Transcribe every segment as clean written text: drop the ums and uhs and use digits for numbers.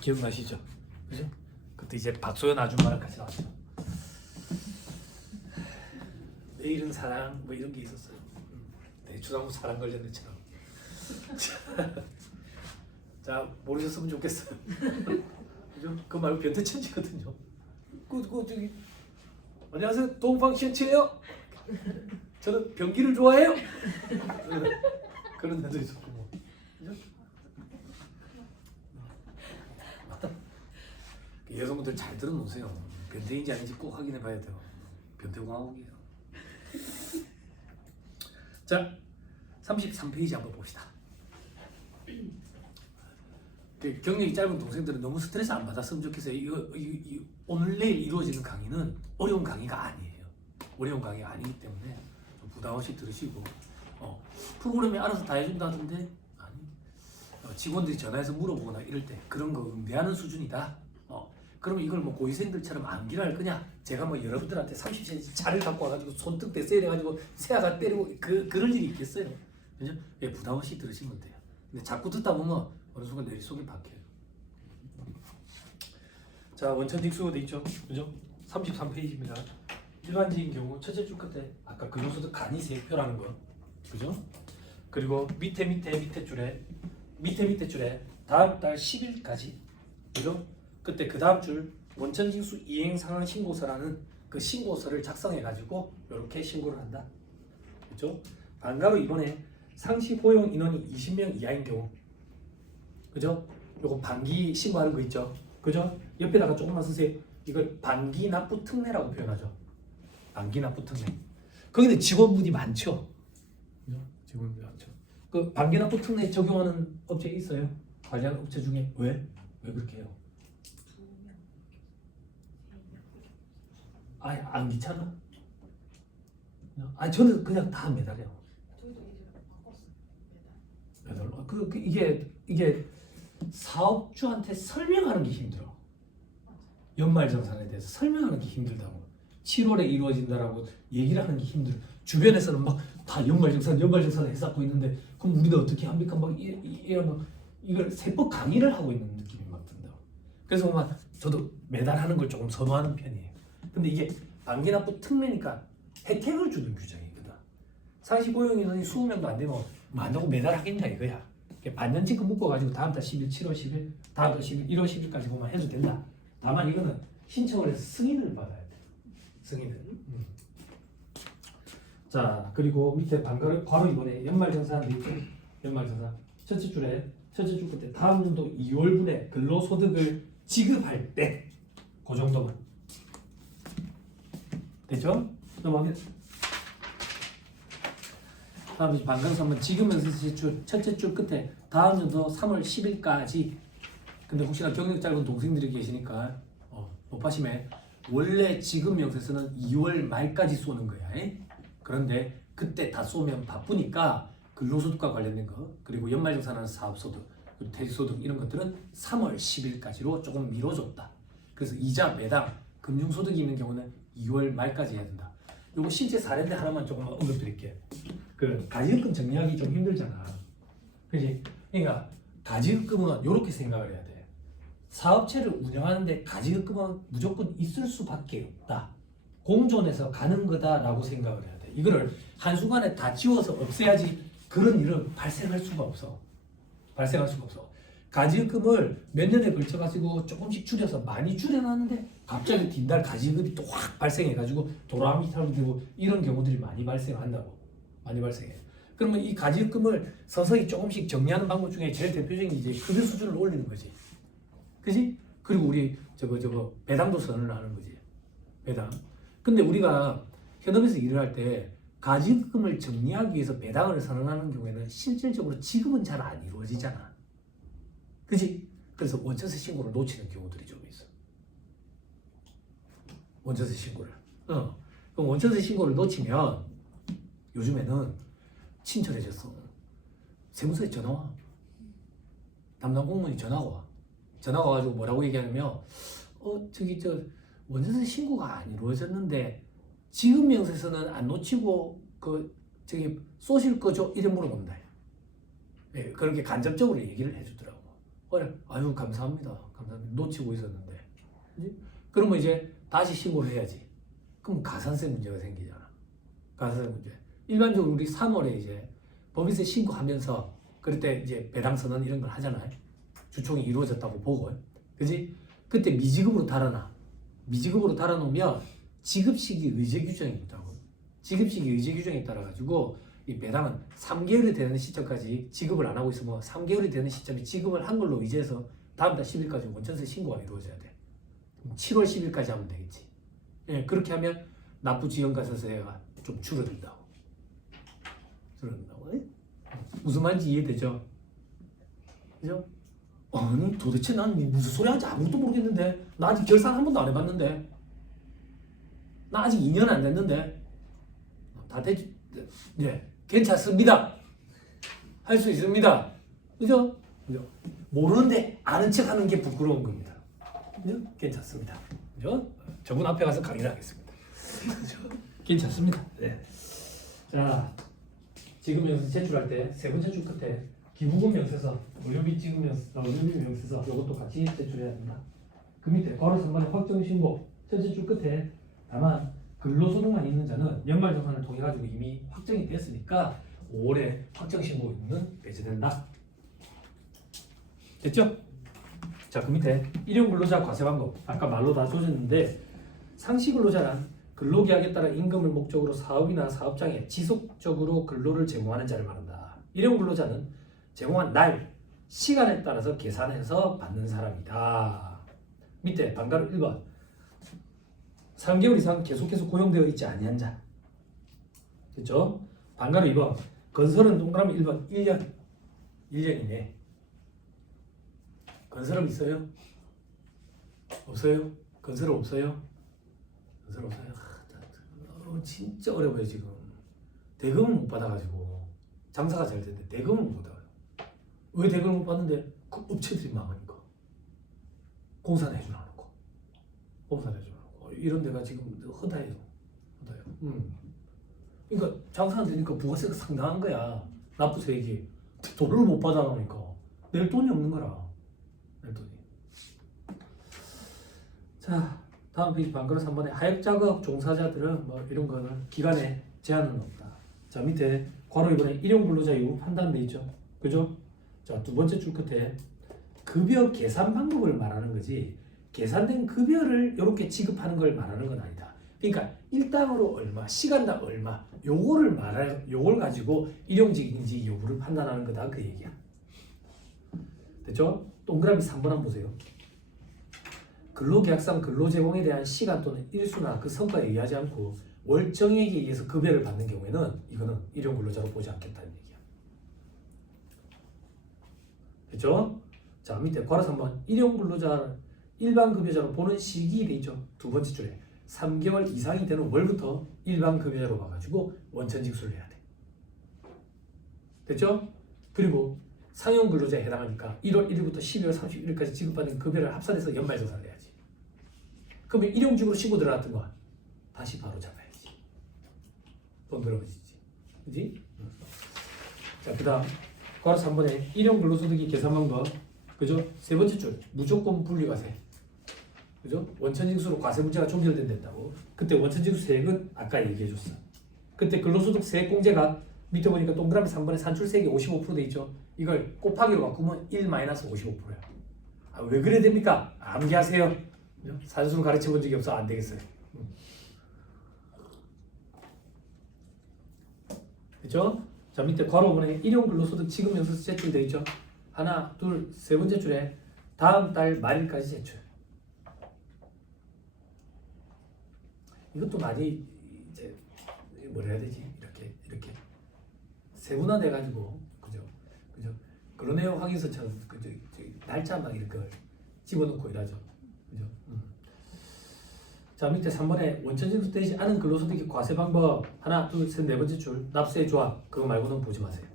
기억나시죠? 그죠? 그때 이제 박소연 아줌마랑 같이 나왔죠. 내일은 사랑 뭐 이런 게 있었어요. 대추나무 사랑 걸렸네처럼. 자, 모르셨으면 좋겠어요. 그죠? 그 말고 변태천지거든요. 그 저기 안녕하세요, 동방신치예요. 저는 변기를 좋아해요. 그런 데도 있었고 뭐. 그죠? 여성분들 잘 들어놓으세요. 변태인지 아닌지 꼭 확인해봐야 돼요. 변태공화국이에요. 자, 33페이지 한번 봅시다. 경력이 짧은 동생들은 너무 스트레스 안 받았으면 좋겠어요. 이거 오늘 내일 이루어지는 강의는 어려운 강의가 아니에요. 어려운 강의가 아니기 때문에 좀 부담 없이 들으시고 프로그램이 알아서 다 해준다던데 아니 직원들이 전화해서 물어보거나 이럴 때 그런 거 응대하는 수준이다. 그러면 이걸 뭐 고위생들처럼 암기를 할 거냐? 제가 뭐 여러분들한테 30cm 차를 갖고 와가지고 손등 떼세야 돼가지고 새아가 때리고 그럴 일이 있겠어요? 그죠? 예, 부담 없이 들으시면 돼요. 근데 자꾸 듣다 보면 어느 순간 내 속이 박혀요. 자, 원천직수가 돼 있죠? 그죠? 33페이지입니다. 일반적인 경우 첫째 줄 끝에 아까 근로소득 간이세표라는 거, 그죠? 그리고 밑에 줄에 다음 달 10일까지, 그죠? 그때 그 다음 줄 원천징수 이행 상황 신고서라는 그 신고서를 작성해 가지고 이렇게 신고를 한다. 그죠? 반가로 이번에 상시 포용 인원이 20명 이하인 경우, 그죠? 요거 반기 신고하는 거 있죠? 그죠? 옆에다가 조금만 쓰세요. 이걸 반기 납부 특례라고 표현하죠. 반기 납부 특례. 거기는 직원분이 많죠. 그죠? 직원분이 많죠. 그 반기 납부 특례 적용하는 업체 있어요? 관련 업체 중에 왜 그렇게 해요? 아니 안 귀찮아? 아니 저는 그냥 다 매달해요. 저희도 이제 바꿨어요. 매달. 이게 사업주한테 설명하는 게 힘들어. 연말정산에 대해서 설명하는 게 힘들다고. 7월에 이루어진다라고 얘기를 하는 게 힘들어. 주변에서는 막 다 연말정산을 해갖고 있는데 그럼 우리는 어떻게 합니까? 막 이걸 세법 강의를 하고 있는 느낌이 막 든다. 그래서 막 저도 매달 하는 걸 조금 선호하는 편이에요. 근데 이게 반기납부 특례니까 혜택을 주는 규정이거든. 상시 고용 인원이 20명도 안 되면 만다고 매달 하겠냐 이거야. 반년치금 묶어가지고 다음 달 10일, 7월 10일, 다음 달 10일, 1월 10일까지만 해도 된다. 다만 이거는 신청을 해서 승인을 받아야 돼. 승인을. 자, 그리고 밑에 바로 이번에 연말정산 밑에 연말정산 첫째 줄 끝에 다음 연도 2월분에 근로소득을 지급할 때 그 정도만 됐죠? 넘어가면 다음 반강서 한번 지급면서 제출 첫째 줄 끝에 다음 연도 3월 10일까지. 근데 혹시나 경력 짧은 동생들이 계시니까 높아심에 원래 지급 명세서는 2월 말까지 쏘는 거야. 그런데 그때 다 쏘면 바쁘니까 근로소득과 관련된 거 그리고 연말정산하는 사업소득 그리고 대리소득 이런 것들은 3월 10일까지로 조금 미뤄줬다. 그래서 이자 매당 금융소득이 있는 경우는 2월 말까지 해야 된다. 요거 실제 사례인데 하나만 조금 언급드릴게요. 그 가지급금 정리하기 좀 힘들잖아. 그지? 그러니까 가지급금은 이렇게 생각을 해야 돼. 사업체를 운영하는데 가지급금은 무조건 있을 수밖에 없다. 공존해서 가는 거다라고 생각을 해야 돼. 이거를 한순간에 다 지워서 없애야지 그런 일은 발생할 수가 없어. 가지급금을 몇 년에 걸쳐가지고 조금씩 줄여서 많이 줄여놨는데 갑자기 뒷달 가지급이 또 확 발생해가지고 도라미탈이 되고 이런 경우들이 많이 발생한다고. 많이 발생해. 그러면 이 가지급금을 서서히 조금씩 정리하는 방법 중에 제일 대표적인 게 이제 급여 수준을 올리는 거지. 그지? 그리고 우리 저거 배당도 선언을 하는 거지. 배당. 근데 우리가 현업에서 일을 할 때 가지급금을 정리하기 위해서 배당을 선언하는 경우에는 실질적으로 지급은 잘 안 이루어지잖아. 그지? 그래서 원천세 신고를 놓치는 경우들이 좀 있어. 원천세 신고를. 그럼 원천세 신고를 놓치면 요즘에는 친절해졌어. 세무서에 전화 와. 담당 공무원이 전화가 와. 전화가 와가지고 뭐라고 얘기하냐면 원천세 신고가 안 이루어졌는데 지급 명세서는 안 놓치고 쏘실 거죠? 이래 물어본다. 네, 그렇게 간접적으로 얘기를 해주더라고. 아유 감사합니다. 놓치고 있었는데. 그지? 그러면 이제 다시 신고를 해야지. 그럼 가산세 문제가 생기잖아. 가산세 문제. 일반적으로 우리 3월에 이제 법인세 신고하면서 그럴 때 이제 배당 선언 이런 걸 하잖아요. 주총이 이루어졌다고 보고. 그지? 그때 미지급으로 달아놔. 미지급으로 달아놓으면 지급시기 의제 규정이 있다고. 지급시기 의제 규정에 따라 가지고 이 배당은 3개월이 되는 시점까지 지급을 안 하고 있으면 3개월이 되는 시점에 지급을 한 걸로 의제해서 다음 달 10일까지 원천세 신고가 이루어져야 돼. 7월 10일까지 하면 되겠지. 예, 그렇게 하면 납부지연가세가 좀 줄어든다고. 줄어든다고. 예? 무슨 말인지 이해되죠? 그죠? 아니 도대체 난 무슨 소리 하는지 아무것도 모르겠는데 나 아직 결산 한 번도 안 해봤는데 나 아직 2년 안 됐는데 다 되지? 네, 괜찮습니다. 할 수 있습니다. 그죠? 그죠? 모르는데 아는 척 하는 게 부끄러운 겁니다. 그죠? 괜찮습니다. 그죠? 저분 앞에 가서 강의를 하겠습니다. 그죠? 괜찮습니다. 네. 자, 지금 여기서 제출할 때 세 번째 줄 끝에 기부금 명세서, 의료비 찍으면서 의료비 명세서 이것도 같이 제출해야 된다. 그 밑에 괄호 3번의 확정 신고 첫째 줄 끝에 다만 근로소득만 있는 자는 연말정산을 통해 가지고 이미 확정이 됐으니까 5월에 확정 신고는 배제된다. 됐죠? 자, 그 밑에 일용 근로자 과세 방법 아까 말로 다 조졌는데 상시 근로자란 근로계약에 따라 임금을 목적으로 사업이나 사업장에 지속적으로 근로를 제공하는 자를 말한다. 일용 근로자는 제공한 날, 시간에 따라서 계산해서 받는 사람이다. 밑에 방가로 1번 3개월 이상 계속해서 고용되어 있지 아니한 자. 그렇죠? 방가로 2번 건설은 동그라미 1번 1년 1년이네. 건설업 있어요? 없어요? 건설업 없어요? 건설업 없어요? 진짜 어려워요 지금. 대금을 못 받아가지고 장사가 잘 되는데 대금을 못 받아요. 왜 대금을 못 받는데? 그 업체들이 망하니까. 공사는 해주나 놓고 공사는 해주나 놓고 이런 데가 지금 허다해요. 허다해요. 그러니까 장사가 안 되니까 부가세가 상당한 거야. 납부세액이 돈을 못 받아놓으니까 낼 돈이 없는 거라. 낼 돈이. 자, 다음 페이지 방그릇 3번에 하역작업 종사자들은 뭐 이런 거는 기간에 제한은 없다. 자, 밑에 괄호 2번에 일용 근로자 요구 판단돼 있죠. 그죠? 자, 두 번째 줄 끝에 급여 계산 방법을 말하는 거지 계산된 급여를 이렇게 지급하는 걸 말하는 건 아니다. 그러니까 일당으로 얼마, 시간당 얼마 요걸 가지고 일용직인지 여부를 판단하는 거다 그 얘기야. 됐죠? 동그라미 3번 한번 보세요. 근로계약상 근로제공에 대한 시간 또는 일수나 그 성과에 의하지 않고 월정액에 의해서 급여를 받는 경우에는 이거는 일용 근로자로 보지 않겠다는 얘기야. 됐죠? 자, 밑에 괄호 3번 일용 근로자를 일반 급여자로 보는 시기 돼 있죠. 두 번째 줄에 3개월 이상이 되는 월부터 일반 급여자로 봐가지고 원천징수를 해야 돼. 됐죠? 그리고 상용 근로자에 해당하니까 1월 1일부터 12월 31일까지 지급받는 급여를 합산해서 연말정산을 해야지. 그러면 일용직으로 신고 들어갔던 거 다시 바로 잡아야지. 돈 들어가지지. 그지? 자, 그 다음 괄호 3번에 일용 근로소득이 계산 방법. 그죠? 세 번째 줄 무조건 분리과세. 그죠? 원천징수로 과세 문제가 종결된다고. 그때 원천징수 세액은 아까 얘기해줬어. 그때 근로소득 세액공제가 밑에 보니까 동그라미 3번에 산출세액이 55% 돼 있죠. 이걸 곱하기로 바꾸면 1-55%야. 아, 왜 그래야 됩니까? 암기하세요. 산수를 가르쳐 본 적이 없어 안 되겠어요. 그죠? 자, 밑에 괄호 5번에 일용 근로소득 지급 명세서 제출돼 있죠. 하나, 둘, 세 번째 줄에 다음 달 말일까지 제출. 이것도 많이 이제 뭘 해야 되지? 이렇게 세분화돼 가지고 그죠? 그런 내용 확인서처럼 그죠? 날짜 막 이렇게 집어넣고 이러죠. 그죠? 자, 밑에 3번에 원천징수 되지 않은 근로소득의 과세 방법 하나, 둘, 셋, 네 번째 줄 납세 조합 그거 말고는 보지 마세요.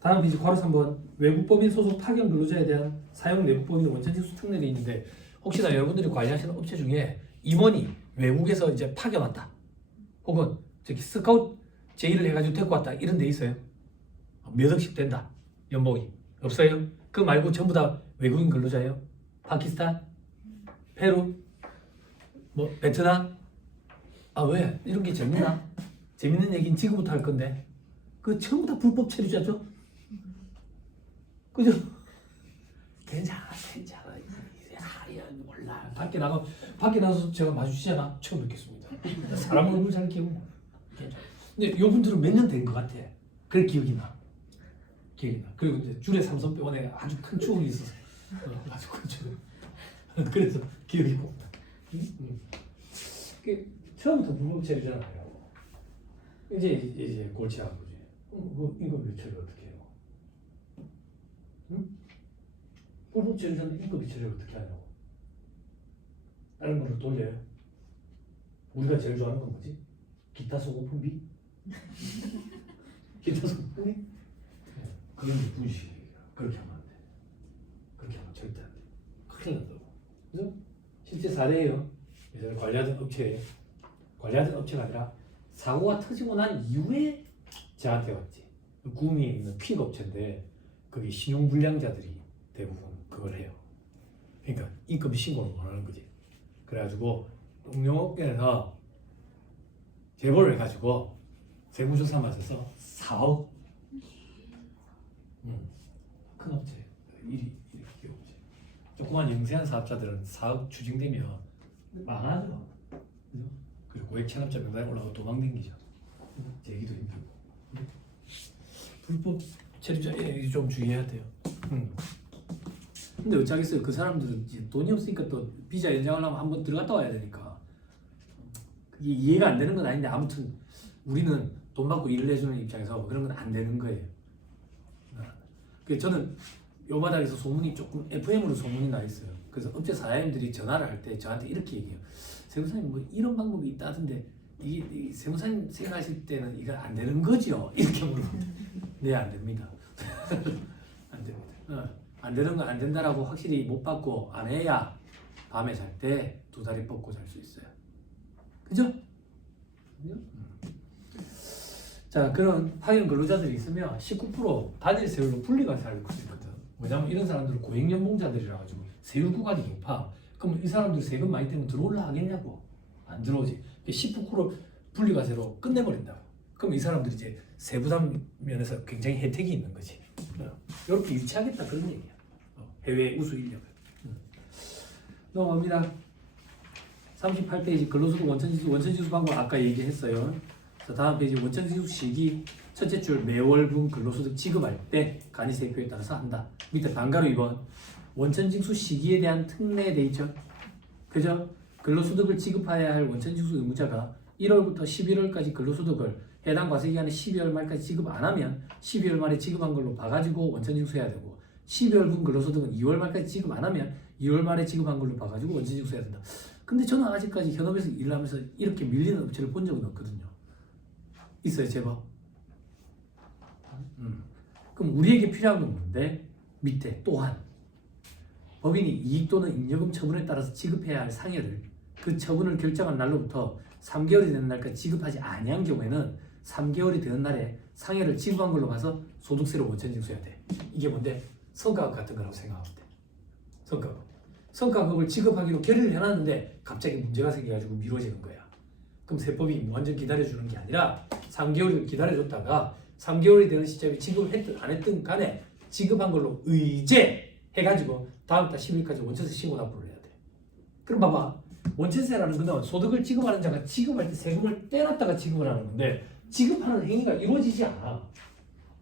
다음 페이지 괄호 3번 외국법인 소속 파견 근로자에 대한 사용 내국법인 원천징수 특례가 있는데 혹시나 여러분들이 관리하시는 업체 중에 임원이 외국에서 이제 파견 왔다 혹은 저기 스카우트 제의를 해가지고 데리고 왔다 이런 데 있어요? 몇 억씩 된다 연봉이 없어요? 그거 말고 전부 다 외국인 근로자예요? 파키스탄? 페루? 뭐 베트남? 아 왜? 이런 게 재밌나? 재밌는 얘기는 지금부터 할 건데 그 전부 다 불법 체류자죠? 그죠? 괜찮아. 야, 몰라. 밖에 나가서 제가 마주치잖아. 처음 뵙겠습니다. 사람 얼굴 잘 기억 못. 괜찮아. 근데 이분들은 몇 년 된 것 같아. 그래 기억이 나. 그리고 이제 줄에 삼성병원에 아주 큰 추억이 있어서 아주 큰 추억. 그래서 기억이 꼭 나. 처음부터 불법 체류잖아요. 이제 골치 아프지. 이거 처리 어떻게 해요? 응? 불법 체류자는 인건비 처리를 어떻게 하냐고. 다른 거를 돌려요. 우리가 제일 좋아하는 건 뭐지? 기타 소모품비? 기타 소모품비? 그런 게 분식이야. 그렇게 하면 안 돼. 그렇게 하면 절대 안 돼. 큰일 난다고. 그래서 실제 사례예요. 예전에 관리하던 업체예요. 관리하던 업체가 아니라 사고가 터지고 난 이후에 저한테 왔지. 구미에 있는 퀵 업체인데 거기 신용불량자들이 대부분 그걸 해요. 그러니까 인건비 신고를 원하는 거지. 그래가지고 동료업계에서 제보를 해가지고 세무조사 맞아서 4억 큰 업체 일이 기업체 조그만 영세한 사업자들은 4억 추징되면 망하죠. 그죠? 그리고 고액 체납자 명단에 올라가고 도망댕기죠. 재기도 힘들고. 불법 체류자 좀 주의해야 돼요. 근데 어쩌겠어요. 그 사람들은 이제 돈이 없으니까 또 비자 연장하려면 한번 들어갔다 와야 되니까 그게 이해가 안 되는 건 아닌데 아무튼 우리는 돈 받고 일을 해주는 입장에서 그런 건 안 되는 거예요. 그래서 저는 요 바닥에서 소문이 조금 FM으로 소문이 나 있어요. 그래서 업체 사장님들이 전화를 할 때 저한테 이렇게 얘기해요. 세무사님 뭐 이런 방법이 있다던데 이 세무사님 생각하실 때는 이거 안 되는 거죠? 이렇게 물어보면 네, 안 됩니다. 안 됩니다. 안 되는 건 안 된다라고 확실히 못 받고 안 해야 밤에 잘 때 두 다리 뻗고 잘 수 있어요. 그죠? 자, 그런 파견 근로자들이 있으면 19% 단일 세율로 분리가 살고 있거든. 왜냐면 이런 사람들은 고액연봉자들이라 가지고 세율 구간이 높아. 그럼 이 사람들 세금 많이 때문에 들어올라 하겠냐고. 안 들어오지. 19% 분리과세로 끝내버린다고. 그럼 이 사람들이 이제 세부담 면에서 굉장히 혜택이 있는 거지. 이렇게 유치하겠다 그런 얘기야. 해외 우수 인력을. 넘어갑니다. 38페이지 근로소득 원천지수 방법 아까 얘기했어요. 자, 다음 페이지 원천지수 시기 첫째 줄 매월분 근로소득 지급할 때 간이세표에 따라서 한다. 밑에 반가로 2번 원천징수 시기에 대한 특례에 돼 있죠. 그죠? 근로소득을 지급해야 할 원천징수 의무자가 1월부터 11월까지 근로소득을 해당 과세기간에 12월 말까지 지급 안 하면 12월 말에 지급한 걸로 봐가지고 원천징수해야 되고 12월분 근로소득은 2월 말까지 지급 안 하면 2월 말에 지급한 걸로 봐가지고 원천징수해야 된다. 근데 저는 아직까지 현업에서 일하면서 이렇게 밀리는 업체를 본 적은 없거든요. 있어요, 제법? 그럼 우리에게 필요한 건 뭔데? 밑에 또한 법인이 이익 또는 잉여금 처분에 따라서 지급해야 할 상여를 그 처분을 결정한 날로부터 3개월이 되는 날까지 지급하지 아니한 경우에는 3개월이 되는 날에 상여를 지급한 걸로 봐서 소득세로 원천징수해야 돼. 이게 뭔데? 성과급 같은 거라고 생각하면 돼. 성과급을 지급하기로 결의를 해놨는데 갑자기 문제가 생겨가지고 미뤄지는 거야. 그럼 세법이 완전 기다려주는 게 아니라 3개월을 기다려줬다가 3개월이 되는 시점에 지급을 했든 안 했든 간에 지급한 걸로 의제해가지고 다음 달 10일까지 원천세 신고 납부를 해야 돼. 그럼 봐봐. 원천세라는 것은 소득을 지급하는 자가 지급할 때 세금을 떼놨다가 지급을 하는 건데 지급하는 행위가 이루어지지 않아.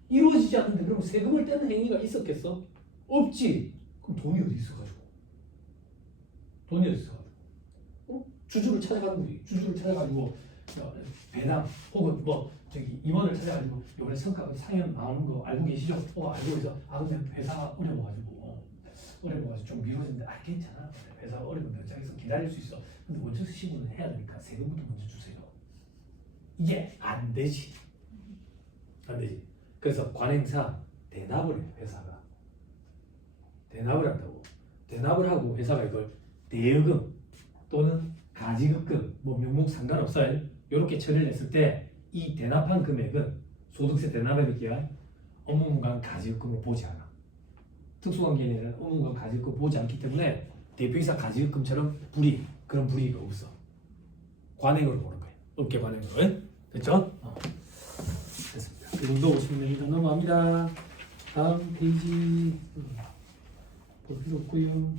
이루어지지 않는데 그럼 세금을 떼는 행위가 있었겠어? 없지. 그럼 돈이 어디 있어가지고? 주주를 찾아가는 거지. 주주를 찾아가지고 배당 혹은 뭐 저기 임원을 찾아가지고 요번에 성과급 상연 나오는 거 알고 계시죠? 알고 있어. 근데 회사가 어려워가지고 좀 미뤄진데 괜찮아. 회사가 어려운데 자기서 기다릴 수 있어. 근데 원천세 신고는 해야 되니까 세금부터 먼저 주세요. 이게 안 되지. 그래서 관행상 대납을 해. 회사가 대납을 한다고. 대납을 하고 회사가 이걸 대여금 또는 가지급금 뭐 명목 상관없어요. 이렇게 처리를 했을 때 이 대납한 금액은 소득세 대납액에 기한 업무분간 가지급금으로 보지 않아. 특수관계는 의무과 가질금 보지 않기 때문에 대표이사 가질금처럼 그런 불이익이 없어. 관행으로 보는 거예요. 업계 관행으로. 예? 됐죠? 됐습니다. 그 정도 보시면 됩니다. 넘어갑니다. 다음 페이지 볼 필요 없고요.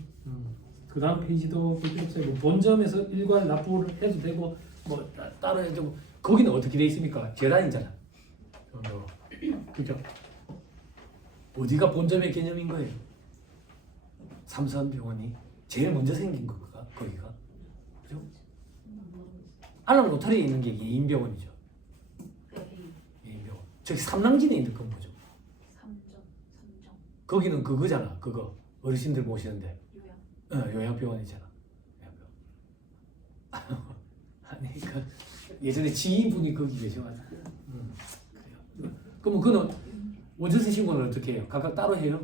그 다음 페이지도 볼 필요 없어요. 뭐 본점에서 일괄 납부를 해도 되고 뭐 따로 해도 되고 거기는 어떻게 돼 있습니까? 재단이잖아. 그죠? 어디가 본점의 개념인 거예요? 삼성병원이 제일 먼저 생긴 거가 거기가. 그죠? 알람 로터리에 있는 게 예인병원이죠. 예인병원. 저기 삼랑진에 있는 건 뭐죠? 삼정. 거기는 그거잖아. 그거 어르신들 모시는데. 요양. 요양병원이잖아. 요양병원. 아니 그 예전에 지인분이 거기 계셔가지고. 그래요. 그럼 그는 원전세 신고는 어떻게 해요? 각각 따로 해요?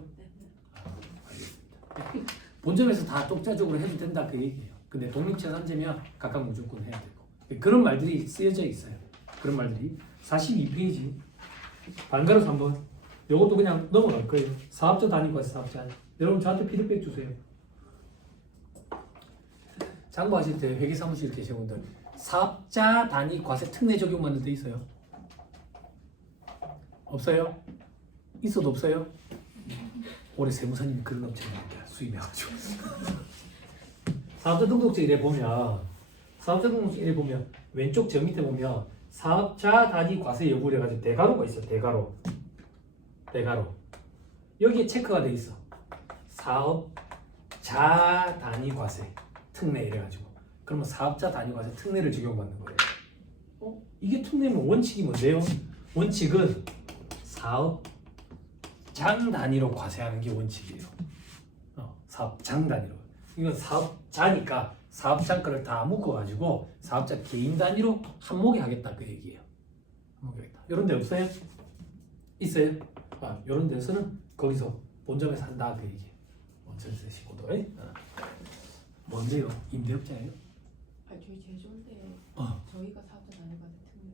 알겠습니다. 본점에서 다 독자적으로 해도 된다 그 얘기예요. 근데 독립재산제면 각각 무조건 해야 되고 그런 말들이 쓰여져 있어요. 그런 말들이 42페이지 반가로 3번 이것도 그냥 넘어갈 거예요. 사업자 단위과세 사업자. 여러분 저한테 피드백 주세요. 장부하실 때 회계사무실 계신 분들 사업자 단위 과세 특례 적용받는 데 있어요? 없어요? 있어도 없어요? 올해 세무사님이 그런 업체를 수임해가지고 사업자 등록증에 보면 왼쪽 저 밑에 보면 사업자 단위 과세 여부를 해가지고 대가로가 있어. 대가로 여기에 체크가 돼 있어. 사업자 단위 과세 특례 이래가지고 그러면 사업자 단위 과세 특례를 적용받는 거예요. 이게 특례면 원칙이 뭔데요? 원칙은 사업장 단위로 과세하는 게 원칙이에요. 사업장 단위로. 이건 사업자니까 사업장 거를 다 묶어가지고 사업자 개인 단위로 한목에 하겠다 그 얘기예요. 한목에 하겠다. 이런 데 없어요? 있어요? 이런 데서는 거기서 본점에서 한다 그 얘기예요. 원천세 신고도. 뭔데요? 임대업자예요? 저희 제조인데 저희가 사업자 단위과세 특례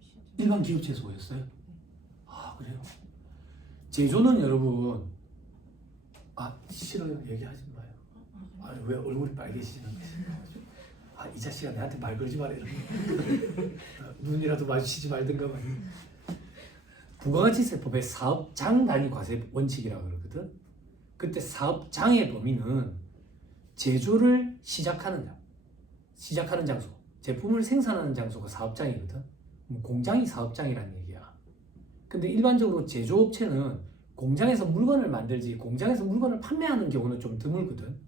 신청. 일반 기업체소였어요? 그래요? 제조는 여러분 싫어요. 얘기하지 마요. 왜 얼굴이 빨개지시는 거예요? 이 자식아 내한테 말 걸지 마라 이러는 눈이라도 마주치지 말든가 말이야. 부가가치세법의 사업장 단위 과세 원칙이라고 그러거든. 그때 사업장의 범위는 제조를 시작하는 장소, 제품을 생산하는 장소가 사업장이거든. 공장이 사업장이라는 얘기야. 근데 일반적으로 제조업체는 공장에서 물건을 만들지 공장에서 물건을 판매하는 경우는 좀 드물거든.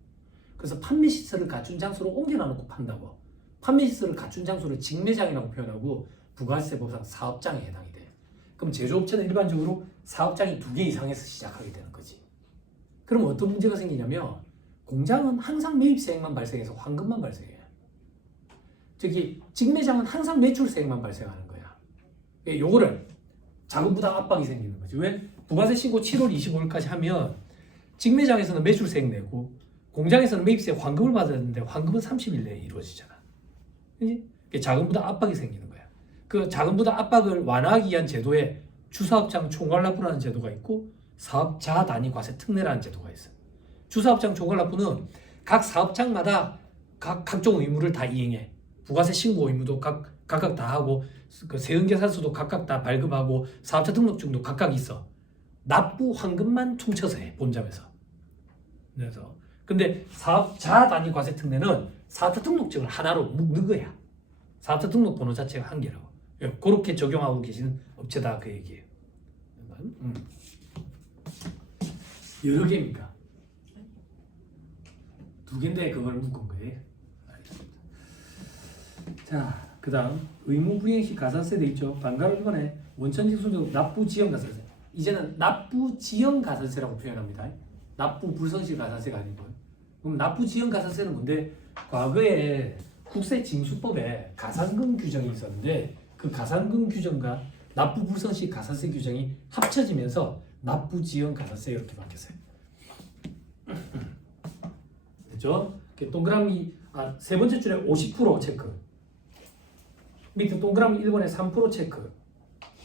그래서 판매 시설을 갖춘 장소로 옮겨놔놓고 판다고. 판매 시설을 갖춘 장소를 직매장이라고 표현하고 부가세법상 사업장에 해당이 돼. 그럼 제조업체는 일반적으로 사업장이 2개 이상에서 시작하게 되는 거지. 그럼 어떤 문제가 생기냐면 공장은 항상 매입세액만 발생해서 환급만 발생해. 저기 직매장은 항상 매출세액만 발생하는 거야. 요거를 자금부담 압박이 생기는 거지. 왜? 부가세 신고 7월 25일까지 하면 직매장에서는 매출세액 내고 공장에서는 매입세 환급을 받았는데 환급은 30일 내에 이루어지잖아. 그지? 자금부담 압박이 생기는 거야. 그 자금부담 압박을 완화하기 위한 제도에 주사업장 총괄납부라는 제도가 있고 사업자 단위 과세 특례라는 제도가 있어. 주사업장 총괄납부는 각 사업장마다 각종 의무를 다 이행해. 부가세 신고 의무도 각각 다 하고 그 세금계산서도 각각 다 발급하고 사업자 등록증도 각각 있어. 납부 환급만 퉁쳐서 해 본점에서. 그래서 근데 사업자 단위 과세 특례는 사업자 등록증을 하나로 묶는 거야. 사업자 등록 번호 자체가 한 개라고. 그렇게 적용하고 계시는 업체다 그 얘기예요. 여러 개입니까? 2개인데 그걸 묶은 거예요. 자, 그 다음 의무부행시 가산세 돼 있죠. 반가로 이번에 원천징수적 납부지연 가산세. 이제는 납부지연 가산세라고 표현합니다. 납부 불성실 가산세가 아니고요. 그럼 납부지연 가산세는 뭔데? 과거에 국세징수법에 가산금 규정이 있었는데 그 가산금 규정과 납부 불성실 가산세 규정이 합쳐지면서 납부지연 가산세 이렇게 바뀌었어요. 됐죠? 동그라미 세 번째 줄에 50% 체크. 밑에 동그라미 1번에 3% 체크.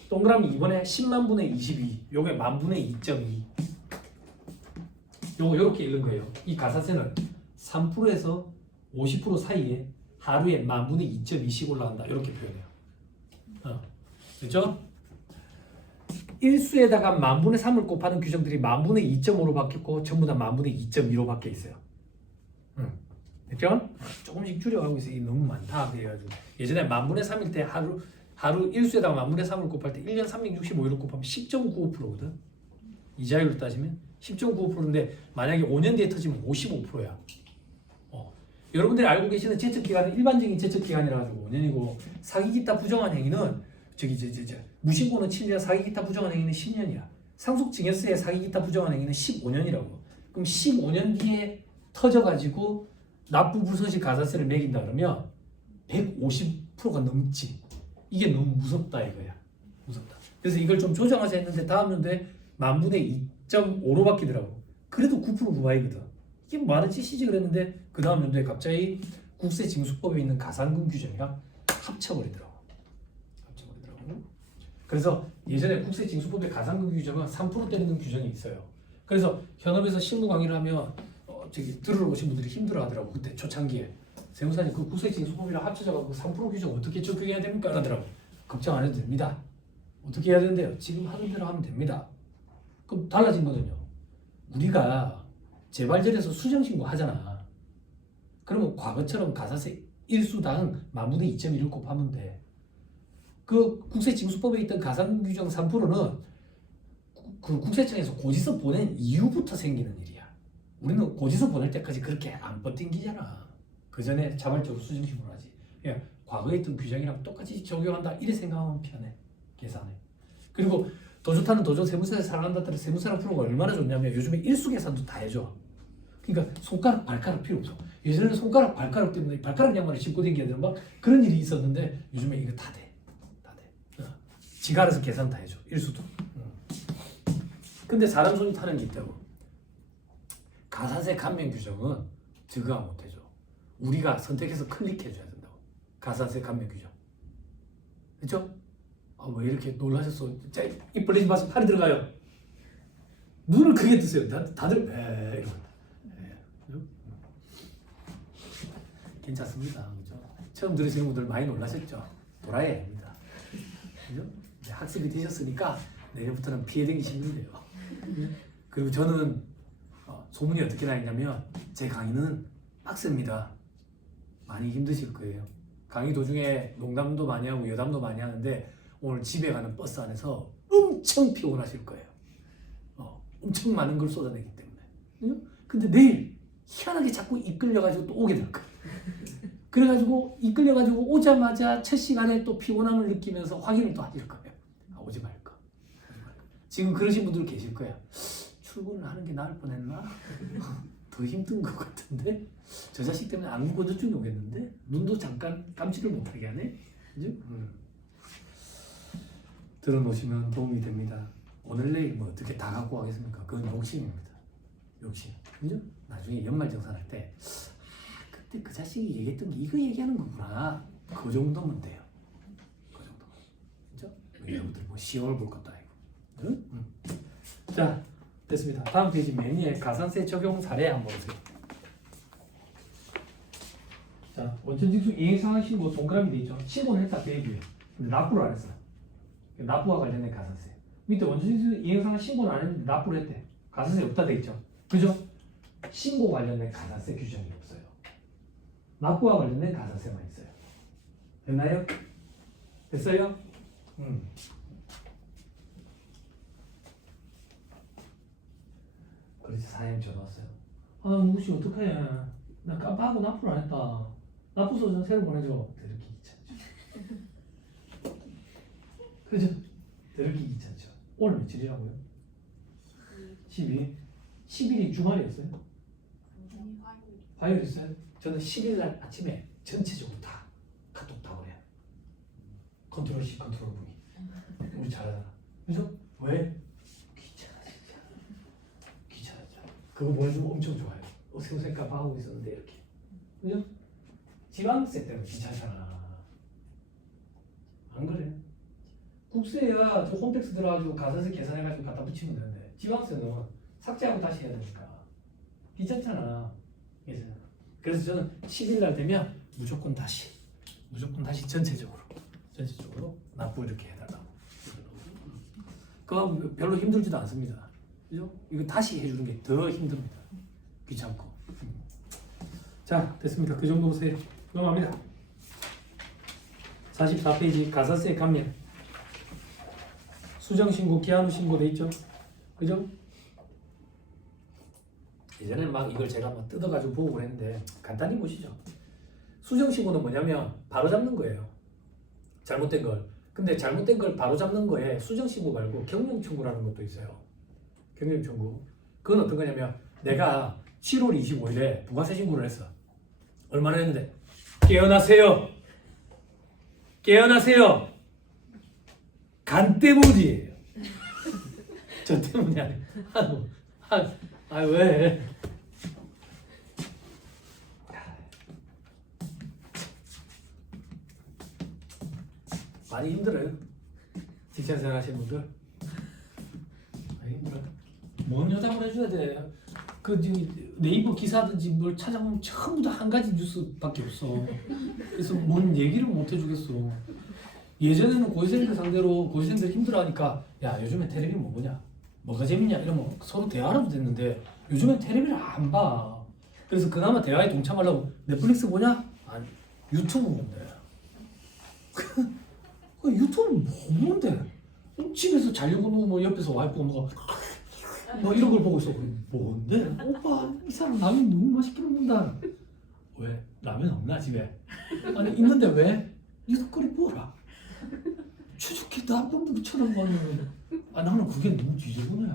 동그라미 2번에 10만 분의 22. 요게 만 분의 2.2. 요거 요렇게 읽는 거예요. 이 가산세는 3%에서 50% 사이에 하루에 만분의 2.2씩 올라간다. 이렇게 표현해요. 그렇죠? 일수에다가 만분의 3을 곱하는 규정들이 만분의 2.5로 바뀌었고 전부 다 만분의 2.2로 바뀌어 있어요. 됐죠? 조금씩 줄여가고 있어요. 이게 너무 많다. 그래가지고 예전에 만분의 3일 때 하루 일수에다가 만분의 3을 곱할 때 1년 365일을 곱하면 10.95%거든. 이자율로 따지면 10.95%인데 만약에 5년 뒤에 터지면 55%야. 여러분들이 알고 계시는 제척기간은 일반적인 제척기간이라 가지고 5년이고 사기기타 부정한 행위는 무신고는 7년, 사기기타 부정한 행위는 10년이야. 상속증여세의 사기기타 부정한 행위는 15년이라고. 그럼 15년 뒤에 터져가지고 납부불소시 가산세를 매긴다 그러면 150%가 넘지. 이게 너무 무섭다 이거야. 무섭다. 그래서 이걸 좀 조정하자 했는데 다음 연도에 만분의 2.5로 바뀌더라고. 그래도 9% 부과이거든. 이게 말은 찌시지 그랬는데 그 다음 연도에 갑자기 국세징수법에 있는 가산금 규정이랑 합쳐버리더라고. 그래서 예전에 국세징수법의 가산금 규정은 3% 때리는 규정이 있어요. 그래서 현업에서 실무 강의를 하면 들으러 오신 분들이 힘들어하더라고. 그때 초창기에 세무사님 그 국세징수법이랑 합쳐져가지고 3% 규정 어떻게 적용해야 됩니까? 하더라고. 걱정 안 해도 됩니다. 어떻게 해야 되는데요? 지금 하는 대로 하면 됩니다. 그럼 달라진 거는요. 우리가 재발절해서 수정신고 하잖아. 그러면 과거처럼 가산세 일수당 만분의 2.1을 곱하면 돼. 그 국세징수법에 있던 가산금 규정 3%는 그 국세청에서 고지서 보낸 이후부터 생기는 일이야. 우리는 고지서 보낼 때까지 그렇게 안 버팅기잖아. 그 전에 자발적으로 수정신고를 하지. 그냥 과거에 있던 규정이랑 똑같이 적용한다 이래 생각하면 편해. 계산해. 그리고 더 좋다는 더좋은 세무사에 사랑한다 따라 세무사랑 프로가 얼마나 좋냐면 요즘에 일수 계산도 다 해줘. 그러니까 손가락 발가락 필요 없어. 예전에는 손가락 발가락 때문에 발가락 양말을 신고 다녀야 되는 막 그런 일이 있었는데 요즘에 이거 다 돼. 지가 알아서 계산 다 해줘. 일수도. 근데 사람 손이 타는 게 있다고. 가산세 감면 규정은 저거가 못 해줘. 우리가 선택해서 클릭해 줘야 된다고. 가산세 감면 규정. 그렇죠? 왜 이렇게 놀라셨어? 자, 입 벌리지 마세요. 팔이 들어가요. 눈을 크게 뜨세요. 다들 이러고. 괜찮습니다. 그죠? 처음 들으시는 분들 많이 놀라셨죠? 돌아야 합니다. 그죠? 학습이 되셨으니까 내년부터는 피해되기 힘든데요. 그리고 저는 소문이 어떻게 나 있냐면 제 강의는 빡셉니다. 많이 힘드실 거예요. 강의 도중에 농담도 많이 하고 여담도 많이 하는데 오늘 집에 가는 버스 안에서 엄청 피곤하실 거예요. 엄청 많은 걸 쏟아내기 때문에. 근데 내일 희한하게 자꾸 이끌려가지고 또 오게 될 거예요. 그래가지고 이끌려가지고 오자마자 첫 시간에 또 피곤함을 느끼면서 확인을 또 하실 거예요. 오지 말까. 지금 그러신 분들 계실 거야. 출근을 하는 게 나을 뻔했나? 더 힘든 것 같은데? 저 자식 때문에 안구 건조증이 오겠는데? 눈도 잠깐 깜지를 못하게 하네? 그죠? 들어놓으시면 도움이 됩니다. 오늘 내일 뭐 어떻게 다 갖고 가겠습니까? 그건 욕심입니다. 욕심. 그죠? 나중에 연말정산할 때 그때 그 자식이 얘기했던 게 이거 얘기하는 거구나. 그 정도면 돼요. 그 정도. 그죠? 여러분들 뭐 시험을 볼 것도 아니고. 응? 자, 됐습니다. 다음 페이지 맨 위에 가산세 적용 사례 한번 보세요. 자, 원천징수 이행상환 신고 동그라미 돼 있죠. 신고는 했다 베이비. 근데 납부를 안 했어. 납부와 관련된 가산세. 밑에 원천징수 이행상환 신고는 안 했는데 납부를 했대. 가산세 없다 돼 있죠. 그죠? 신고 관련된 가산세 규정이 없어요. 납부와 관련된 가산세만 있어요. 됐나요? 됐어요? 그래서 사장님 전화 왔어요. 누구씨 어떡하냐. 나 깜빡하고 납부를 안 했다. 납부서 좀 새로 보내줘. 더럽게 귀찮죠. 그죠? 더럽게 귀찮죠. 오늘 며칠이라고요? 12일? 10일이 주말이었어요? 화요일이었어요? 저는 10일 날 아침에 전체적으로 다 카톡 다 보내요. 컨트롤 C, 컨트롤 V. 우리 잘하잖아. 그죠? 왜? 귀찮아 진짜. 귀찮아 진짜. 그거 보내주면 엄청 좋아요. 새우색 깜빡하고 있었는데 이렇게. 그죠? 지방세 때문에 귀찮잖아. 안 그래? 국세야 저 홈택스 들어가지고 가산세 계산해가지고 갖다 붙이면 되는데 지방세는 삭제하고 다시 해야 되니까 괜찮잖아. 괜찮아. 그래서 저는 10일 날 되면 무조건 다시 전체적으로 납부 이렇게 해달라고. 그거 별로 힘들지도 않습니다. 그죠? 이거 다시 해주는 게 더 힘듭니다. 귀찮고. 자, 됐습니까? 그 정도 보세요. 넘어갑니다. 44페이지 가사세 감면. 수정신고, 기한후 돼 있죠? 그죠? 예전에 막 이걸 제가 막 뜯어가지고 보고 그랬는데 간단히 보시죠. 수정신고는 뭐냐면 바로 잡는 거예요. 잘못된 걸. 근데 잘못된 걸 바로 잡는 거에 수정신고 말고 경영청구라는 것도 있어요. 경영청구. 그건 어떤 거냐면 내가 7월 25일에 부가세 신고를 했어. 얼마나 했는데? 깨어나세요. 깨어나세요. 간 때문이에요. 저 때문이 아니에요. 왜? 많이 힘들어요. 직장생활 하시는 분들 많이 힘들어요. 뭔 여담을 해줘야 돼. 그 네이버 기사든지 뭘 찾아보면 전부 다 한 가지 뉴스밖에 없어. 그래서 뭔 얘기를 못 해주겠어. 예전에는 고시생들 상대로 고시생들 힘들어하니까 야 요즘에 텔레비 뭐 보냐? 뭐가 재밌냐? 이러면 서로 대화라도 됐는데 요즘엔 텔레비를 안 봐. 그래서 그나마 대화에 동참하려고 넷플릭스 보냐? 아니 유튜브 본대. 유튜브 뭐 보는데? 집에서 자려고 누우면 옆에서 와이프가 뭐 이런 걸 보고 있어. 뭔데? 오빠 이 사람 라면 너무 맛있게 먹는다. 왜? 라면 없나 집에? 아니 있는데 왜? 니도 끓이 먹어라. 추적해 나쁜 놈 쳐다보면 나는 그게 너무 지저분해.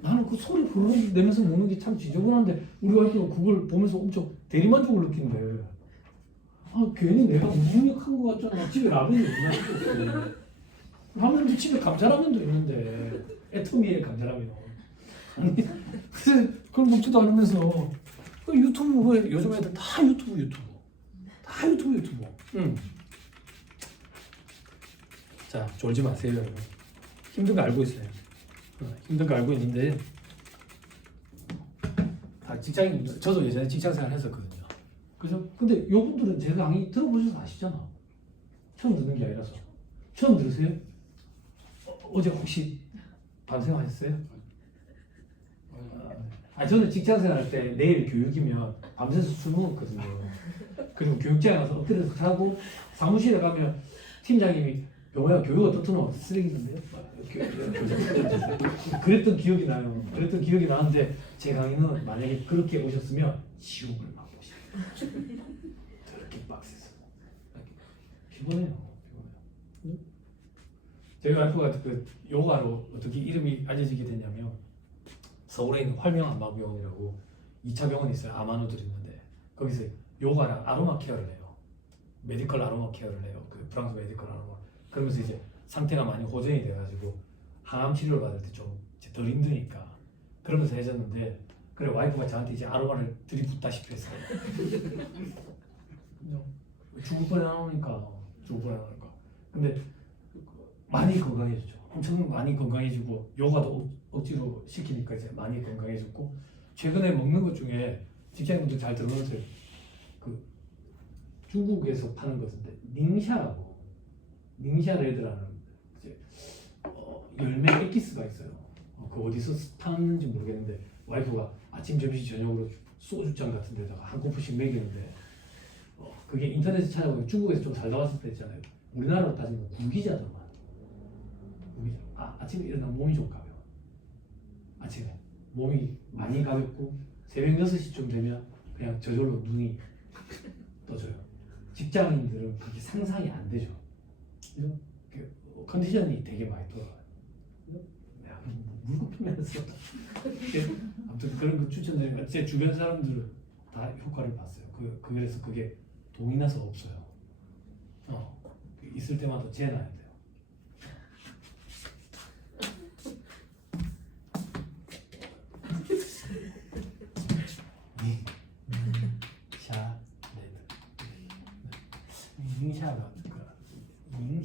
나는 그 소리 흐르르 내면서 먹는 게 참 지저분한데 우리 와이프가 그걸 보면서 엄청 대리만족을 느낀대. 괜히 내가 무능력한 거 같잖아. 집에 라면이 없나 싶었어. 라면도 집에 감자라면도 있는데 애터미에 감자라면. 아니 그래서 그걸 먹지도 않으면서 유튜브 왜 요즘 애들 다 유튜브 응. 자 졸지 마세요 여러분. 힘든 거 알고 있어요. 힘든 거 알고 있는데 다 직장인 저도 예전에 직장생활 했었거든요. 그죠? 근데 요분들은 제 강의 들어보셔서 아시잖아. 처음 듣는 게 아니라서. 처음 들으세요? 어제 혹시 밤생하셨어요? 저는 직장생활 할 때 내일 교육이면 밤새서 술 먹었거든요. 그리고 교육장에 가서 엎드려서 자고 사무실에 가면 팀장님이 병호야 교육 어떻더노? 쓰레기던데요? 그랬던 기억이 나요. 그랬던 기억이 나는데 제 강의는 만약에 그렇게 오셨으면 지옥을 맛보시죠. 그렇게 빡세서 피곤해요. 저희 와이프가 그 요가로 어떻게 이름이 알려지게 됐냐면 서울에 있는 활명안마병원이라고 2차 병원이 있어요. 암환우들 있는데 거기서 요가랑 아로마 케어를 해요. 메디컬 아로마 케어를 해요. 그 프랑스 메디컬 아로마. 그러면서 이제 상태가 많이 호전이 돼가지고 항암 치료를 받을 때 좀 덜 힘드니까 그러면서 해줬는데 그래 와이프가 저한테 이제 아로마를 들이붓다시피 했어요. 죽을 뻔하니까 근데 많이 건강해졌죠. 엄청 많이 건강해지고 요가도 억지로 시키니까 이제 많이 건강해졌고 최근에 먹는 것 중에 직장인분들 잘 들어보세요. 그 중국에서 파는 것인데 닝샤레드라는 이제 열매 에기스가 있어요. 그 어디서 파는지 모르겠는데 와이프가 아침 점심 저녁으로 소주잔 같은 데다가 한 코프씩 먹이는데 그게 인터넷에 찾아보면 중국에서 좀 잘 나왔을 때 있잖아요. 우리나라로 따지면 구기자더만. 아침에 일어나면 몸이 좀 가벼워. 아침에 몸이 많이 가볍고 새벽 6시쯤 되면 그냥 저절로 눈이 떠져요. 직장인들은 그게 상상이 안 되죠. 그죠? 컨디션이 되게 많이 돌아가요. 내가 물고 피면서 아무튼 그런 거 추천드리니까 제 주변 사람들은 다 효과를 봤어요. 그래서 그게 돈이 나서 없어요. 있을 때마다 재놔야 돼요.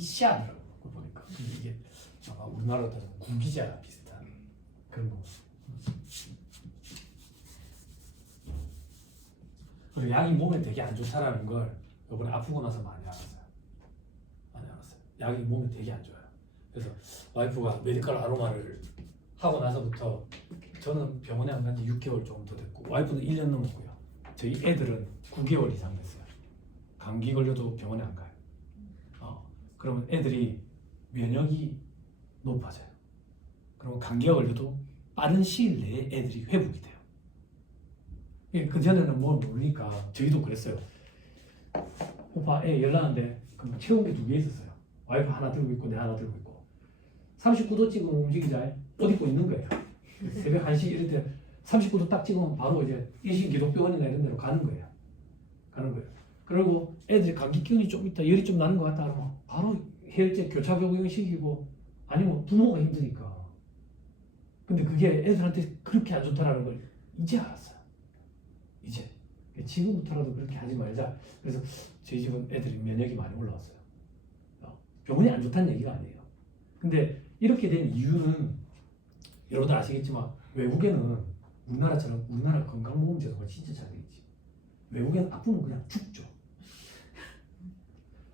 잉샤라고 보니까 근데 이게 아마 우리나라로 따지면 구기자 비슷한 그런 거. 그리고 약이 몸에 되게 안 좋다라는 걸 이번에 아프고 나서 많이 알았어요. 많이 알았어요. 약이 몸에 되게 안 좋아요. 그래서 와이프가 메디컬 아로마를 하고 나서부터 저는 병원에 안 간 지 6개월 정도 됐고 와이프는 1년 넘었고요. 저희 애들은 9개월 이상 됐어요. 감기 걸려도 병원에 안 가요. 그러면 애들이 면역이 높아져요. 그러면 감기가 걸려도 빠른 시일 내에 애들이 회복이 돼요. 그 전에는 뭘 모르니까 저희도 그랬어요. 오빠 애 열나는데 그럼 체온계 2개 있었어요. 와이프 하나 들고 있고 내 하나 들고 있고 39도 찍으면 움직이자 옷 입고 있는 거예요. 새벽 1시 이럴 때 39도 딱 찍으면 바로 이제 일신기독병원이나 이런 데로 가는 거예요. 그리고 애들이 감기 기운이 좀 있다 열이 좀 나는 것 같다 그러면 바로 해열제 교차 복용 시키고 아니면 부모가 힘드니까. 근데 그게 애들한테 그렇게 안 좋다라는 걸 이제 알았어요. 이제 지금부터라도 그렇게 하지 말자. 그래서 저희 집은 애들이 면역이 많이 올라왔어요. 병원이 안 좋다는 얘기가 아니에요. 근데 이렇게 된 이유는 여러분들 아시겠지만 외국에는 우리나라처럼 우리나라 건강보험제도가 진짜 잘 돼 있지. 외국에는 아프면 그냥 죽죠.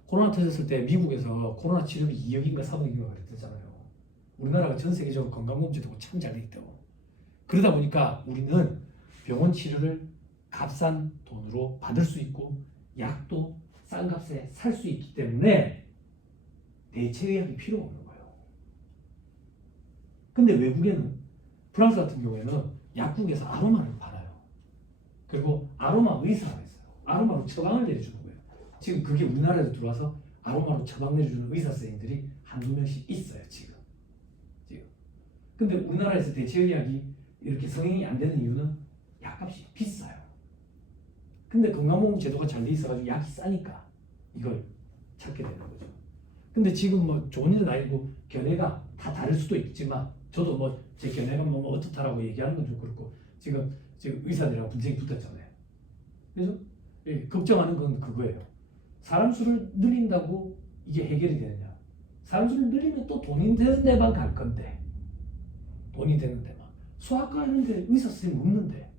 코로나 터졌을 때 미국에서 코로나 치료비 2억인가 3억인가 그랬잖아요. 우리나라가 전 세계적으로 건강보험제도가 참 잘 돼 있다고. 그러다 보니까 우리는 병원 치료를 값싼 돈으로 받을 수 있고 약도 싼 값에 살 수 있기 때문에 대체의학이 필요 없는 거예요. 근데 외국에는 프랑스 같은 경우에는 약국에서 아로마를 팔아요. 그리고 아로마 의사가 있어요. 아로마로 처방을 내려주는 거예요. 지금 그게 우리나라에도 들어와서 아로마로 처방 내려주는 의사 선생님들이 한두 명씩 있어요. 지금. 근데 우리나라에서 대체의학이 이렇게 성행이 안 되는 이유는 약값이 비싸요. 근데 건강보험 제도가 잘 돼 있어가지고 약이 싸니까 이걸 찾게 되는 거죠. 근데 지금 뭐 좋은 일은 아니고 견해가 다 다를 수도 있지만 저도 뭐 제 견해가 뭐 어떻다라고 얘기하는 건 좀 그렇고 지금 의사들이랑 분쟁이 붙었잖아요. 그래서 걱정하는 건 그거예요. 사람 수를 늘린다고 이게 해결이 되느냐? 사람 수를 늘리면 또 돈이 되는 데만 갈 건데 돈이 되는 데만 수학과 하는데 의사 선생님 없는데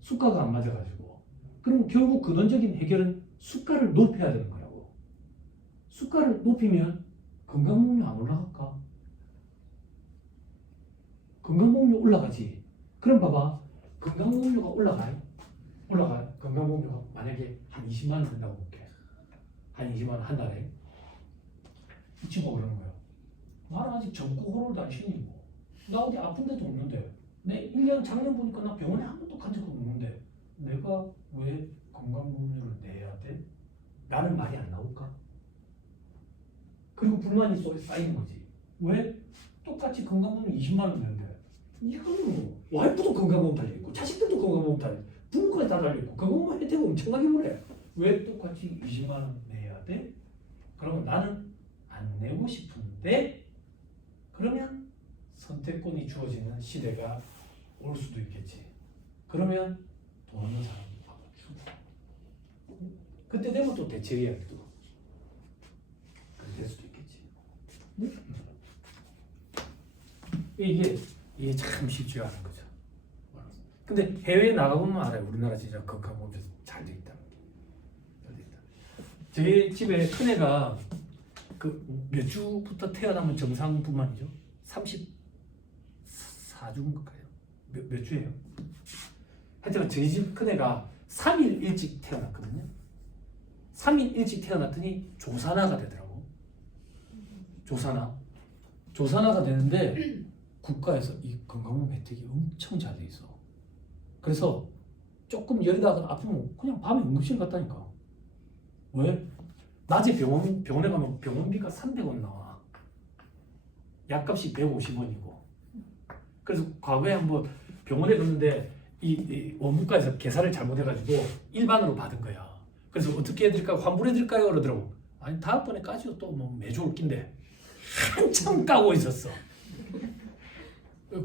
수가가 안 맞아가지고 그럼 결국 근원적인 해결은 수가를 높여야 되는 거라고. 수가를 높이면 건강보험료 안 올라갈까? 건강보험료 올라가지. 그럼 봐봐. 건강보험료가 올라가요. 건강보험료가 만약에 한 20만 원 된다고 볼게. 한 20만 원 한 달에. 이 친구가 그러는 거예요. 나는 아직 젊고 호로도 안 쉬니고. 나 어디 아픈 데도 없는데. 내 1년 작년 보니까 나 병원에 한 번도 간 적도 없는데. 내가 왜 건강보험료를 내야 돼? 라는 말이 안 나올까? 그리고 불만이 쌓이는 거지. 왜? 똑같이 건강보험 20만 원 내는데 이거는 와이프도 건강보험 달려있고 자식들도 건강보험 달려있고 부모까지 다 달려있고 건강보험 혜택 엄청나게 보내. 왜 똑같이 20만 원 내야 돼? 그러면 나는 안 내고 싶은데 그러면 선택권이 주어지는 시대가 올 수도 있겠지. 그러면 돈 없는 사람이 바꿔주고 그때 되면 또 대체의학도 그렇게 될 수도 있겠지. 이게 참 쉽지 않은 거죠. 근데 해외에 나가보면 알아요. 우리나라 진짜 건강보험 잘 돼 있다는 게. 잘 돼 있다. 저희 집에 큰애가 그 몇 주부터 태어나면 정상뿐만이죠. 34주인가요? 몇 주예요? 하여튼 저희 집 큰애가 3일 일찍 태어났거든요. 3일 일찍 태어났더니 조산아가 되더라고. 조산아가 되는데 국가에서 이 건강보험 혜택이 엄청 잘 돼 있어. 그래서 조금 열이 나거나 아프면 그냥 밤에 응급실 갔다니까. 왜? 낮에 병원에 가면 병원비가 300원 나와. 약값이 150원이고. 그래서 과거에 한번 병원에 갔는데 이 원무과에서 계산을 잘못해가지고 일반으로 받은 거야. 그래서 어떻게 해드릴까요? 환불해드릴까요? 그러더라고. 아니 다음번에 까지도 또 뭐 매주 올 낀데 한참 까고 있었어.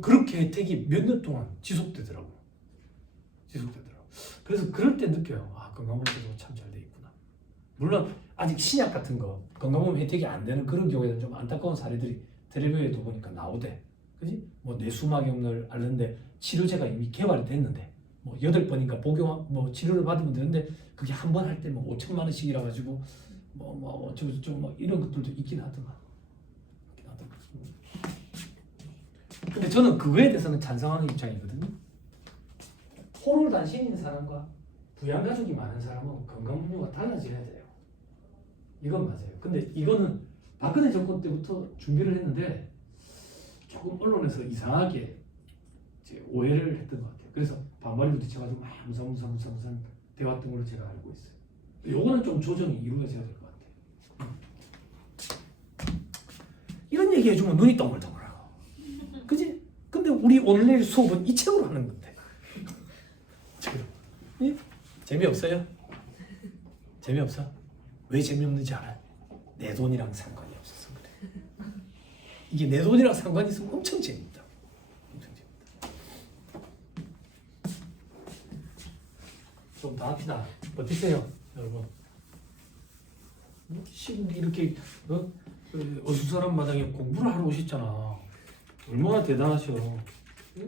그렇게 혜택이 몇 년 동안 지속되더라고. 그래서 그럴 때 느껴요. 아 건강보험제도 참 잘 돼 있구나. 물론 아직 신약 같은 거 건강보험 혜택이 안 되는 그런 경우에는 좀 안타까운 사례들이 텔레비에도 보니까 나오대. 그지? 뭐 뇌수막염을 앓는데 치료제가 이미 개발이 됐는데 뭐 8번인가 복용 뭐 치료를 받으면 되는데 그게 한 번 할 때 뭐 5천만 원씩이라 가지고 뭐 어쩌고 뭐 이런 것들도 있긴 하더만. 근데 저는 그거에 대해서는 찬성하는 입장이거든요. 호를 단신인 사람과 부양가족이 많은 사람은 건강문제가 달라져야 돼요. 이건 맞아요. 근데 이거는 박근혜 정권 때부터 준비를 했는데 조금 언론에서 이상하게 이제 오해를 했던 것 같아요. 그래서 반발이 부딪혀가지고 막 무상 대왔던 걸로 제가 알고 있어요. 요거는 좀 조정이 이루어져야 될 것 같아요. 이런 얘기 해주면 눈이 동글동글하고, 그지? 근데 우리 오늘 수업은 이 책으로 하는 건데. 재미없어요? 재미없어? 왜 재미없는지 알아요? 내 돈이랑 상관이 없어서 그래. 이게 내 돈이랑 상관이 있으면 엄청 재밌다. 엄청 재밌다. 좀 더 합시다. 버티세요, 여러분. 시국이 이렇게 어수선한 마당에 공부를 하러 오셨잖아. 얼마나 대단하셔. 응?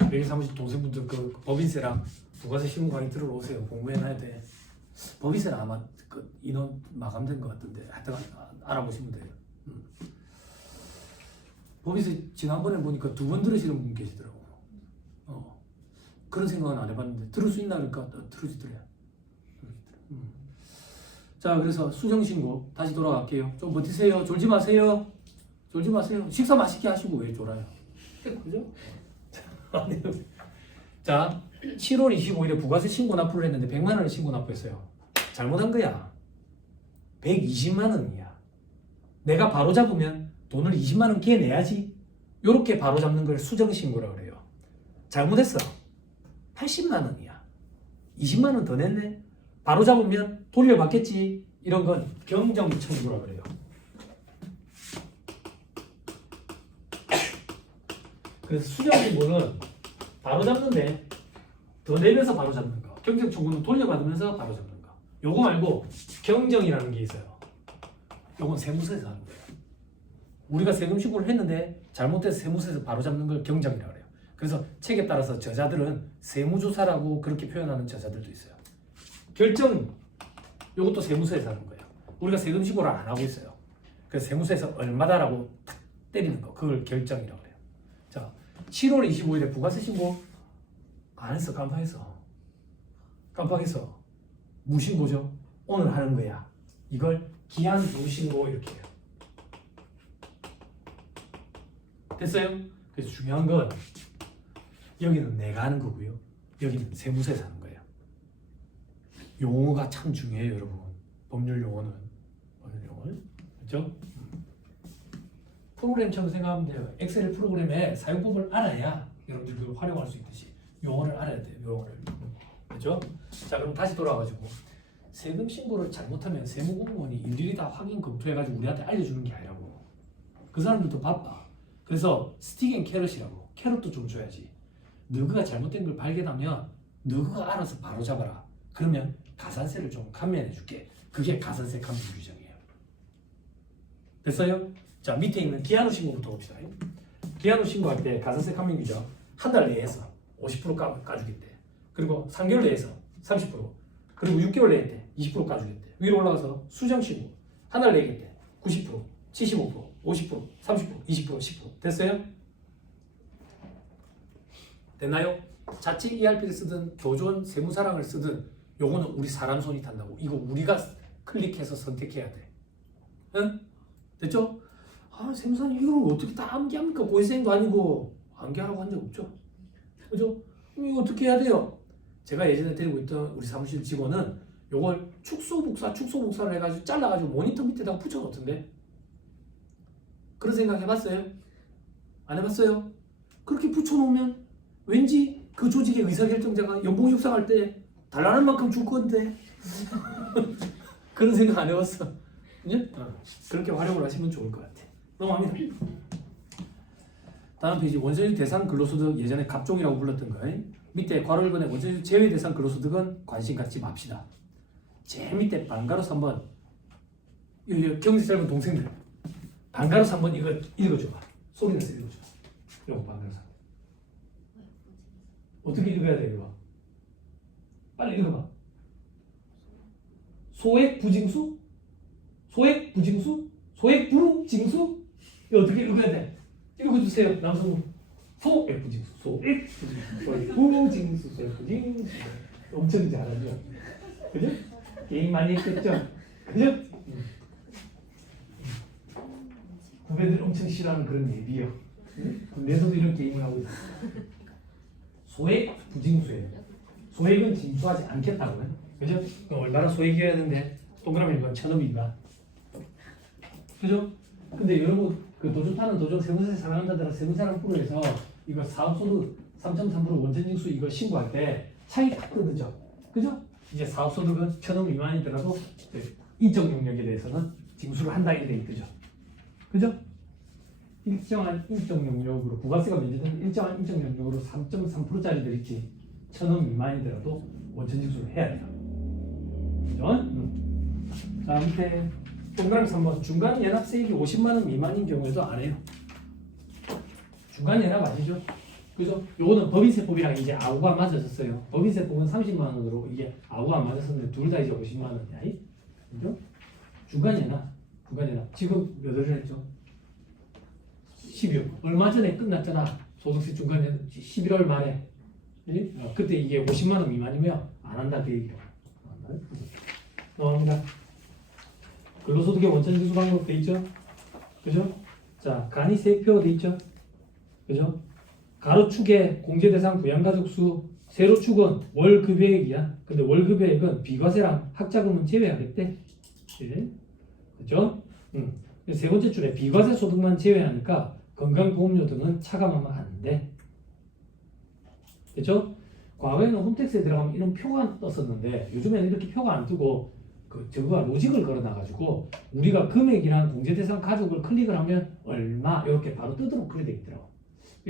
여기 사무실 동생분들 그 법인세랑 부가세 신고 강의 들으러 오세요. 공부해놔야 돼. 법인세는 아마 그 인원 마감된 것 같은데 하여튼 알아보시면 돼요. 법인세 지난번에 보니까 2번 들으시는 분 계시더라고요. 그런 생각은 안 해봤는데 들을 수 있나 그러니까 들으시더래요. 자, 그래서 수정신고 다시 돌아갈게요. 좀 버티세요. 졸지 마세요. 졸지 마세요. 식사 맛있게 하시고 왜 졸아요? 그죠? 자, 7월 25일에 부가세 신고 납부를 했는데 100만 원을 신고 납부했어요. 잘못한 거야. 120만 원이야. 내가 바로 잡으면 돈을 20만 원 깨내야지. 요렇게 바로 잡는 걸 수정신고라고 그래요. 잘못했어. 80만 원이야. 20만 원 더 냈네. 바로 잡으면 돌려받겠지. 이런 건 경정청구라고 그래요. 그래서 수정신고는 바로 잡는데 더 내면서 바로 잡는 거. 경정청구는 돌려받으면서 바로 잡는 거. 요거 말고 경정이라는 게 있어요. 요건 세무서에서 하는 거예요. 우리가 세금 신고를 했는데 잘못돼서 세무서에서 바로 잡는 걸 경정이라고 그래요. 그래서 책에 따라서 저자들은 세무조사라고 그렇게 표현하는 저자들도 있어요. 결정, 요것도 세무서에서 하는 거예요. 우리가 세금 신고를 안 하고 있어요. 그래서 세무서에서 얼마다라고 탁 때리는 거, 그걸 결정이라고 해요. 자, 7월 25일에 부가세 신고 안 했어. 깜빡했어. 무신고죠. 오늘 하는 거야. 이걸 기한 무신고 이렇게 해요. 됐어요? 그래서 중요한 건 여기는 내가 하는 거고요. 여기는 세무서에서 하는 거예요. 용어가 참 중요해요, 여러분. 법률 용어는. 그렇죠? 프로그램처럼 생각하면 돼요. 엑셀 프로그램의 사용법을 알아야 여러분들 그걸 활용할 수 있듯이 용어를 알아야 돼요. 용어를. 그렇죠? 자, 그럼 다시 돌아와가지고 세금 신고를 잘못하면 세무공무원이 일일이 다 확인 검토해가지고 우리한테 알려주는 게 아니라고. 그 사람들도 바빠. 그래서 스틱 앤 캐럿이라고. 캐럿도 좀 줘야지. 너가 잘못된 걸 발견하면 너가 알아서 바로 잡아라. 그러면 가산세를 좀 감면해 줄게. 그게 가산세 감면 규정이에요. 됐어요? 자, 밑에 있는 기한후 신고부터 봅시다. 기한후 신고할 때 가산세 감면 규정 한 달 내에서 50% 까주겠대. 그리고 3개월 내에서 30%, 그리고 6개월 내에 때 20% 까주겠대. 위로 올라가서 수정 신고 한 달 내겠대. 90%, 75%, 50%, 30%, 20%, 10%. 됐어요? 됐나요? 자칫 ERP를 쓰든 교존 세무사랑을 쓰든 요거는 우리 사람 손이 탄다고. 이거 우리가 클릭해서 선택해야 돼. 응? 됐죠? 아, 세무사님 이걸 어떻게 다 암기합니까? 고시생도 아니고 암기하라고 한 적 없죠? 그죠? 그럼 이거 어떻게 해야 돼요? 제가 예전에 데리고 있던 우리 사무실 직원은 요걸 축소복사를 해가지고 잘라가지고 모니터 밑에다가 붙여놓던데. 그런 생각 해봤어요? 안 해봤어요? 그렇게 붙여놓으면 왠지 그 조직의 의사결정자가 연봉 협상할 때 달라는 만큼 줄 건데. 그런 생각 안 해봤어? 네? 그렇게 활용을 하시면 좋을 것 같아. 넘어갑니다. 다음 페이지 원세율 대상 근로소득 예전에 갑종이라고 불렀던 거. 밑에 괄호 1번에 원세율 제외 대상 근로소득은 관심 갖지 맙시다. 제일 밑에 반가로 3번. 경제 짧은 동생들. 반가로 3번 이거 읽어줘봐. 소리 내서 읽어줘. 요거 방정사. 어떻게 읽어야 돼 이거? 빨리 읽어봐. 소액 부징수? 소액 부징수? 소액 부징수? 이거 어떻게 읽어야 돼? 읽어주세요 남성분. 소액 부징수, 소액 부징수, 소액 부징수, 소액 부징수. 엄청 잘하죠. 그죠? 게임 많이 했겠죠? 그죠? 후배들 엄청 싫어하는 그런 예비요. 군대에서도 이런 게임을 하고 있어요. 소액 부징수예요. 소액은 징수하지 않겠다고요. 그죠? 그럼 얼마나 소액이어야 되는데 동그라미 1번 1,000원입니다. 그죠? 근데 여러분 그 도전 타는 도전 세무세 사랑한다더라 세무사랑 프로에서 이거 사업소득 3.3% 원천징수 이거 신고할 때 차이 탁 뜨죠. 그죠? 이제 사업소득은 1,000원 미만이더라도 인적 영역에 대해서는 징수를 한다 이렇게 뜨죠. 그죠? 일정한 인적 영역으로 부가세가 면제되는 일정한 인적 영역으로 3.3%짜리들 있지 1,000원 미만이더라도 원천징수를 해야 돼요. 그죠? 자 밑에 동그라미 3번 중간 연합세액이 50만 원 미만인 경우에도 안 해요. 중간 연합 아시죠? 그죠? 요거는 법인세법이랑 이제 아우가 맞아졌어요. 법인세법은 30만 원으로 이게 아우가 안 맞았었는데 둘 다 이제 50만 원이야. 그죠? 중간 연합 지금 몇 월을 했죠? 12월. 얼마 전에 끝났잖아. 소득세 중간 연합 11월 말에. 그때 이게 50만 원 미만이면 안 한다 그 얘기예요. 넘어갑니다. 근로소득의 원천징수 방법 돼 있죠? 그죠? 자, 간이 세표 돼 있죠? 그죠? 가로축에 공제대상 부양가족 수, 세로축은 월급액이야. 근데 월급액은 비과세랑 학자금은 제외하겠대. 예? 그죠? 세 번째 줄에 비과세 소득만 제외하니까 건강보험료 등은 차감하면 안 돼. 그죠? 과거에는 홈택스에 들어가면 이런 표가 떴었는데 요즘에는 이렇게 표가 안 뜨고 저거가 로직을 걸어놔가지고 우리가 금액이랑 공제대상 가족을 클릭을 하면 얼마 이렇게 바로 뜨도록 그렇게 돼 있더라고.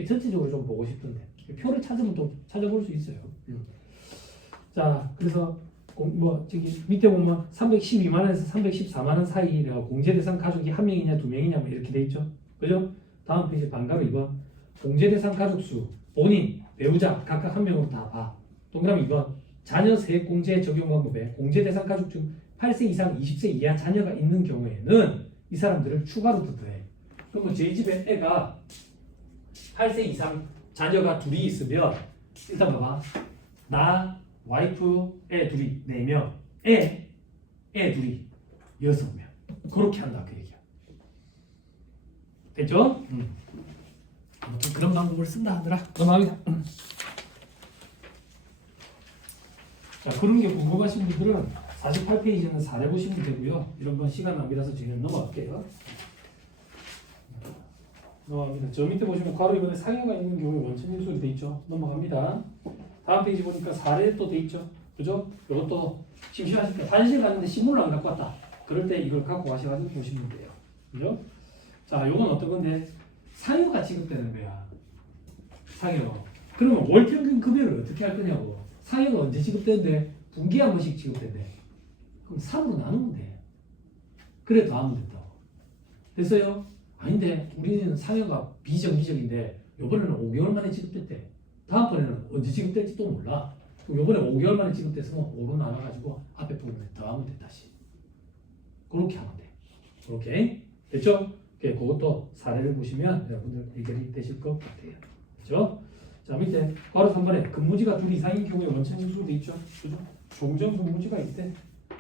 전체적으로 좀 보고 싶던데 표를 찾으면 또 찾아볼 수 있어요. 자 그래서 저기 밑에 보면 312만 원에서 314만 원 사이가 공제대상 가족이 한 명이냐 두 명이냐 뭐 이렇게 돼 있죠. 그죠? 다음 페이지 반가로 2번 공제대상 가족 수 본인 배우자 각각 한 명으로 다 봐. 동그라미 2번 자녀 세액공제 적용 방법에 공제대상 가족 중 8세 이상 20세 이하 자녀가 있는 경우에는 이 사람들을 추가로 뜯어야 해. 그러면 저희 집에 애가 8세 이상 자녀가 둘이 있으면 일단 봐봐. 나, 와이프, 애 둘이 4명, 애 둘이 6명. 그렇게 한다 그 얘기야. 됐죠? 아무튼 그런 방법을 쓴다 하더라. 넘어갑니다. 자 그런 게 궁금하신 분들은 48페이지는 사례 보시면 되고요. 이런 건 시간 낭비라서 저희는 넘어갈게요. 넘어갑니다. 저 밑에 보시면 괄호 2번에 상해가 있는 경우에 원천징수로 돼 있죠. 넘어갑니다. 다음 페이지 보니까 사례 또 돼 있죠. 그죠? 이것도 심심하실 때 화장실 갔는데 신문을 안 갖고 왔다. 그럴 때 이걸 갖고 가셔가지고 보시면 돼요. 그죠? 자, 요건 어떤 건데? 상여가 지급되는 거야. 상여. 그러면 월 평균 급여를 어떻게 할 거냐고. 상여가 언제 지급되는데? 분기에 한 번씩 지급된대. 그럼 3으로 나누면 돼. 그래 더하면 된다고. 됐어요? 아닌데 우리는 상여가 비정기적인데 요번에는 5개월 만에 지급됐대. 다음번에는 언제 지급될지 또 몰라. 그럼 요번에 5개월 만에 지급됐으면 5로 나눠가지고 앞에 부분에 더하면 돼 다시. 그렇게 하면 돼. 그렇게 됐죠? 그것도 사례를 보시면 여러분들 해결이 되실 것 같아요. 그렇죠? 자 밑에 바로 3번에 근무지가 둘 이상인 경우에 원천징수로 돼 있죠. 그죠? 종전 근무지가 있대.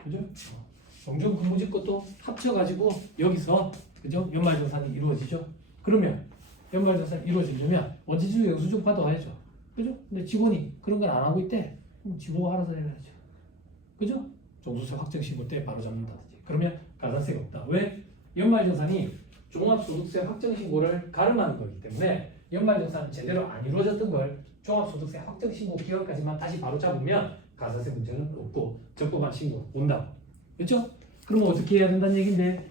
그죠? 종전 근무지 것도 합쳐가지고 여기서 그죠? 연말정산이 이루어지죠. 그러면 연말정산이 이루어지려면 원천징수 영수증 받아와야죠. 그죠? 근데 직원이 그런 걸 안 하고 있대. 그럼 직원이 알아서 해야죠. 그죠? 종소세 확정신고 때 바로 잡는다든지. 그러면 가산세가 없다. 왜? 연말정산이 종합소득세 확정신고를 가름하는 거기 때문에 연말정산은 제대로 안 이루어졌던 걸 종합소득세 확정신고 기간까지만 다시 바로 잡으면 가산세 문제는 없고 적법한 신고 온다. 그렇죠? 그러면 어떻게 해야 된다는 얘기인데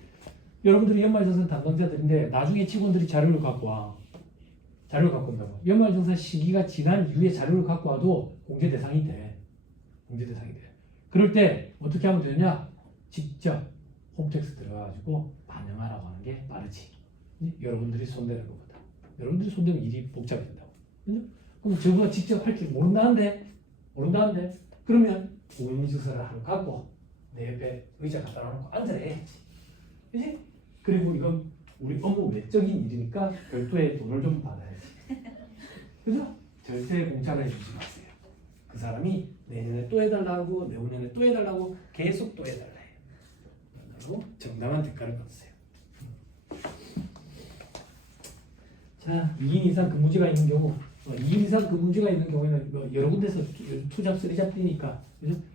여러분들이 연말정산 담당자들인데 나중에 직원들이 자료를 갖고 와. 자료를 갖고 온다고. 연말정산 시기가 지난 이후에 자료를 갖고 와도 공제 대상이 돼. 공제 대상이 돼. 그럴 때 어떻게 하면 되느냐? 직접 홈택스 들어가가지고 반영하라고 하는 게 빠르지. 여러분들이 손대는 것보다. 여러분들이 손대면 일이 복잡해진다고. 그죠? 그럼 저거가 직접 할 줄 모른다는데 그러면 공인인증서를 하나 갖고 내 옆에 의자 갖다 놓고 앉아야지. 그지? 그리고 이건 우리 업무 외적인 일이니까 별도의 돈을 좀 받아야지. 그죠? 절대 공짜로 해주지 마세요. 그 사람이 내년에 또 해달라고 내후년에 또 해달라고 계속 또 해달라 해요. 그리고 정당한 대가를 받으세요. 자, 2인 이상 근무지가 있는 경우 2인 이상 근무지가 있는 경우에는 뭐 여러 군데서 투잡 쓰리잡 뛰니까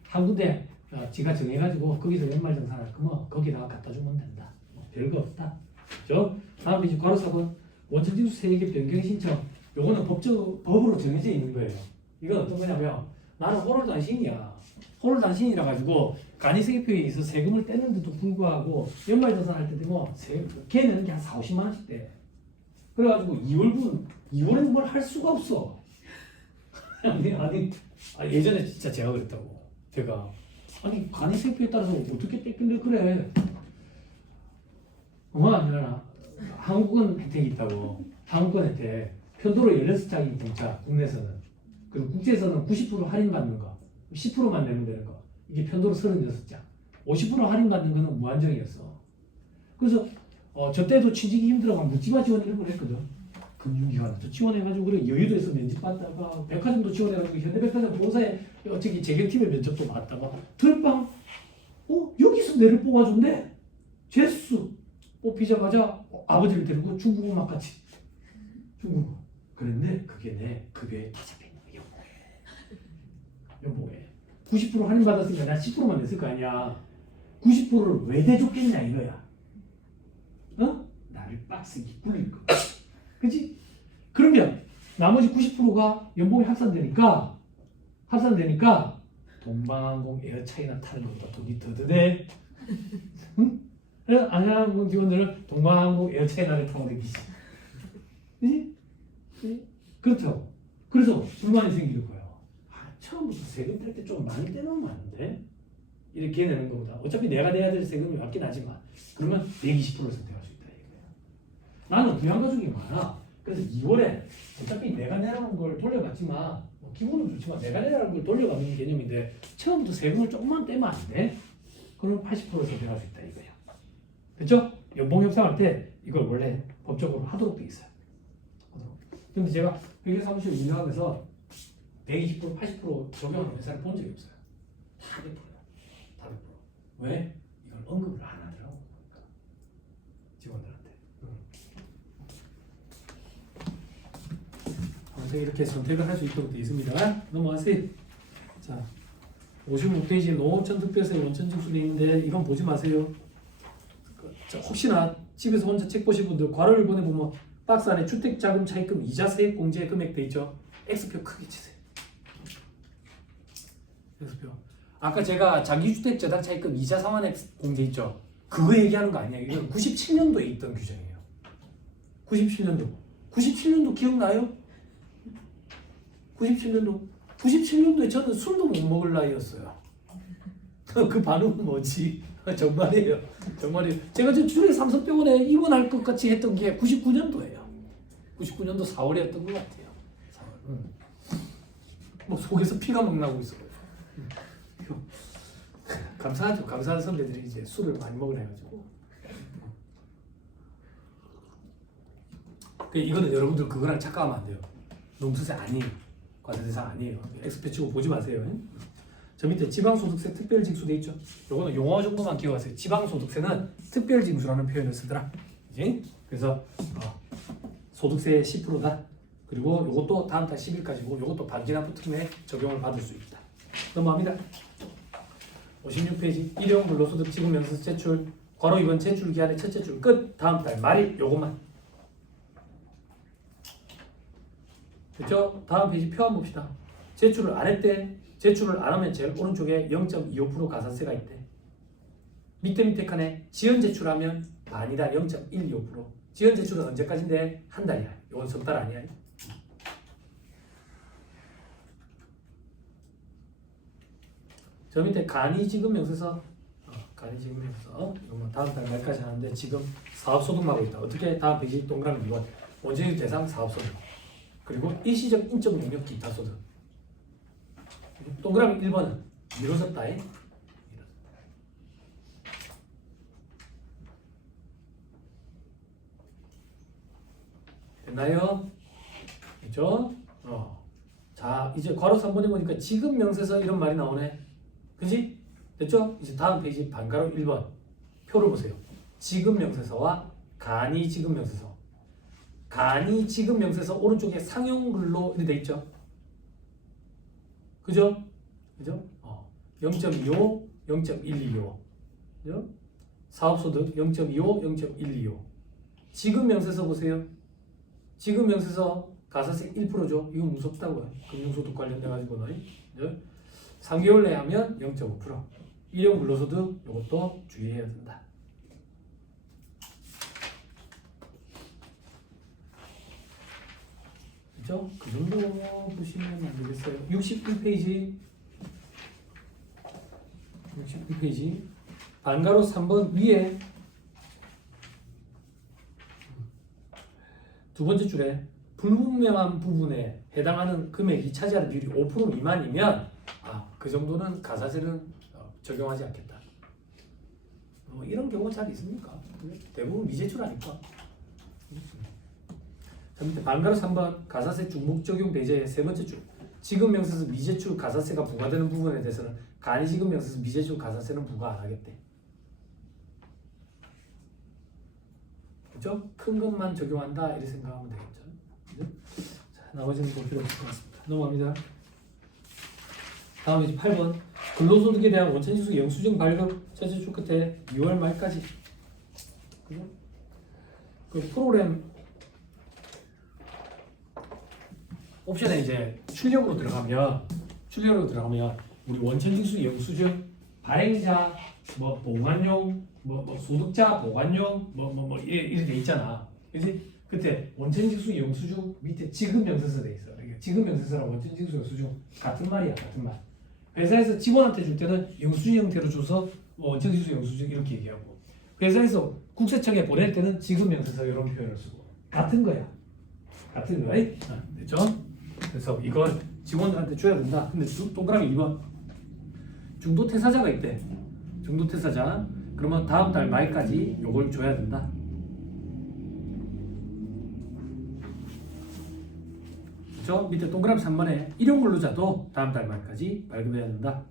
한 군데 지가 정해가지고 거기서 연말정산할 거면 거기다가 갖다 주면 된다. 별거 없다. 그죠? 다음 이제 괄호 4번 원천징수 세액의 변경 신청. 요거는 법으로 정해져 있는 거예요. 이건 어떤 거냐면 나는 호롤단신이야. 호롤단신이라 가지고 간이세계표에 있어 세금을 떼는데도 불구하고 연말정산할 때 되면 걔는 한 4, 50만 원씩 떼. 그래가지고 2월에는 뭘 할 수가 없어. 예전에 진짜 제가 그랬다고. 제가 간이세표에 따라서 어떻게 떼길래 그래. 아니라 한국은 혜택이 있다고. 한국은 혜택. 편도로 16장이 공짜, 국내에서는. 그리고 국제에서는 90% 할인받는 거, 10%만 내면 되는 거. 이게 편도로 36장. 50% 할인받는 거는 무한정이었어. 그래서 저 때도 취직이 힘들어가 묻지마 지원 일부러 했거든. 금융기관도 지원해가지고 그래 여의도에서 면접받다가 백화점도 지원해가지고 현대백화점 본사에 어차피 재경팀의 면접도 받다가 들방 여기서 내를 뽑아준대. 재수 뽑히자마자 아버지를 데리고 중국어 막 같이 중국어. 그런데 그게 내 급여에 다 잡혀있는 거야. 연봉에 90% 할인 받았으니까 나 10%만 냈을 거 아니야. 90%를 왜 대줬겠냐 이거야. 나를 빡세게 굴릴 거. 그치? 그러면 나머지 90%가 연봉이 합산되니까 동방항공 에어차이나 타는 것보다 돈이 더 드네. 응? 그래서 아시아항공 직원들은 동방항공 에어차이나를 타고 다니지. 그치? 그렇죠. 그래서 불만이 생기는 거예요. 처음부터 세금 뗄 때 좀 많이 떼놓으면 안 돼? 이렇게 내는 것보다 어차피 내가 내야 될 세금이 맞긴 하지만 그러면 120%를 선택할 수 있다 이거예요. 나는 부양가족이 많아. 그래서 2월에 어차피 내가 내라는 걸 돌려받지만 기분은 좋지만 내가 내라는 걸 돌려받는 개념인데 처음부터 세금을 조금만 떼면 안 돼? 그럼 80%를 선택할 수 있다 이거예요. 그렇죠? 연봉 협상할 때 이걸 원래 법적으로 하도록 돼 있어요. 근데 제가 회계사무실 운영하면서 120%, 80% 적용하는 회사를 본 적이 없어요. 다 100%야. 다 100%. 왜? 이걸 언급을 안 하더라고. 직원들한테. 이렇게 선택을 할 수 있도록 되어 있습니다. 넘어가세요. 자, 56페이지 농어촌 특별세 원천징수 되어 있는데 이건 보지 마세요. 자, 혹시나 집에서 혼자 책 보신 분들 괄호를 보내보면 박스 안에 주택자금 차입금 이자 세액 공제 금액 돼 있죠. X표 크게 치세요. X표. 아까 제가 장기주택 저당 차입금 이자 상환액 공제 있죠. 그거 얘기하는 거 아니에요. 이건 97년도에 있던 규정이에요. 97년도 기억나요? 97년도에 저는 술도 못 먹을 나이였어요. 그 반응은 뭐지? 정말이에요. 제가 저 주례 삼성병원에 입원할 것 같이 했던 게 99년도예요. 99년도 4월이었던 것 같아요. 4월. 뭐 속에서 피가 막 나고 있어요. 감사하죠. 감사한 선배들이 이제 술을 많이 먹으라 해가지고. 이거는 여러분들 그거랑 착각하면 안 돼요. 농수세 아니에요. 과세 대상 아니에요. 엑스표 치고 보지 마세요. 저 밑에 지방소득세 특별징수 돼 있죠. 요거는 용어 정도만 기억하세요. 지방소득세는 특별징수라는 표현을 쓰더라. 이제 그래서 소득세 10%다. 그리고 요것도 다음 달 10일까지고 요것도 반기납부 특례 적용을 받을 수 있다. 넘어갑니다. 56페이지 일용 근로소득 지급 명세서 제출 괄호 2번 제출 기한의 첫째 줄 끝 다음 달 말일 요것만. 그렇죠? 다음 페이지 표 한번 봅시다. 제출을 안 했대. 제출을 안 하면 제일 오른쪽에 0.25% 가산세가 있대. 밑에 칸에 지연 제출하면 반이다. 0.125%. 지연 제출은 언제까지인데? 한 달이야. 이건 석 달 아니야. 저 밑에 간이지급 명세서 이거 다음 달 말까지 하는데 지금 사업소득 하고 있다. 어떻게 다음 페이지 동그라미 이거 원천징수 대상 사업소득. 그리고 일시적 인적 용역 기타 소득. 동그라미 1번은 미뤄졌다. 됐나요? 그죠? 자, 이제 괄호 3번에 보니까 지금 명세서 이런 말이 나오네. 그지? 됐죠? 이제 다음 페이지 반괄호 1번 표를 보세요. 지금 명세서와 간이 지금 명세서. 간이 지금 명세서 오른쪽에 상용글로 이렇게 돼 있죠? 그죠? 그죠? 0.25, 0.125. 그죠? 사업소득 0.25, 0.125. 지금 명세서 보세요. 지금 명세서 가산세 1%죠. 이건 무섭다고요. 금융소득 관련돼가지고는. 3개월 내에 하면 0.5%. 일용 근로소득 이것도 주의해야 된다. 그죠? 그 정도 보시면 안 되겠어요. 61페이지. 61페이지. 반가로 3번 위에 두 번째 줄에 불분명한 부분에 해당하는 금액이 차지하는 비율이 5% 미만이면 그 정도는 가사세는 적용하지 않겠다. 이런 경우 잘 있습니까? 대부분 미제출 아닐까? 자, 밑에 반가로 3번 가사세 중복 적용 배제의 세 번째 줄. 지급 명세서 미제출 가사세가 부과되는 부분에 대해서는 간이 지급 명세서 미제출 가사세는 부과 안 하겠대. 그죠? 큰 것만 적용한다 이렇게 생각하면 되겠죠. 그죠? 자, 나머지는 볼 필요 없을 것 같습니다. 넘어갑니다. 다음 이제 8번 근로소득에 대한 원천징수 영수증 발급 첫째 주 끝에 6월 말까지. 그죠? 그 프로그램 옵션에 이제 출력으로 들어가면 우리 원천징수 영수증 발행자 뭐 보관용 뭐 소득자 보관용 이렇게 돼 있잖아. 그지? 그때 원천징수 영수증 밑에 지급 명세서 돼 있어. 그러니까 지급 명세서랑 원천징수 영수증 같은 말이야, 같은 말. 회사에서 직원한테 줄 때는 영수증 형태로 줘서 원천징수 영수증 이렇게 얘기하고, 회사에서 국세청에 보낼 때는 지급 명세서 이런 표현을 쓰고 같은 거야. 같은 거야. 됐죠? 그래서 이걸 직원들한테 줘야 된다. 근데 동그라미 2번 중도 퇴사자가 있대. 중도 퇴사자. 그러면 다음 달 말까지 요걸 줘야 된다. 그렇죠? 밑에 동그라미 3번에 일용 근로자도 다음 달 말까지 발급해야 된다.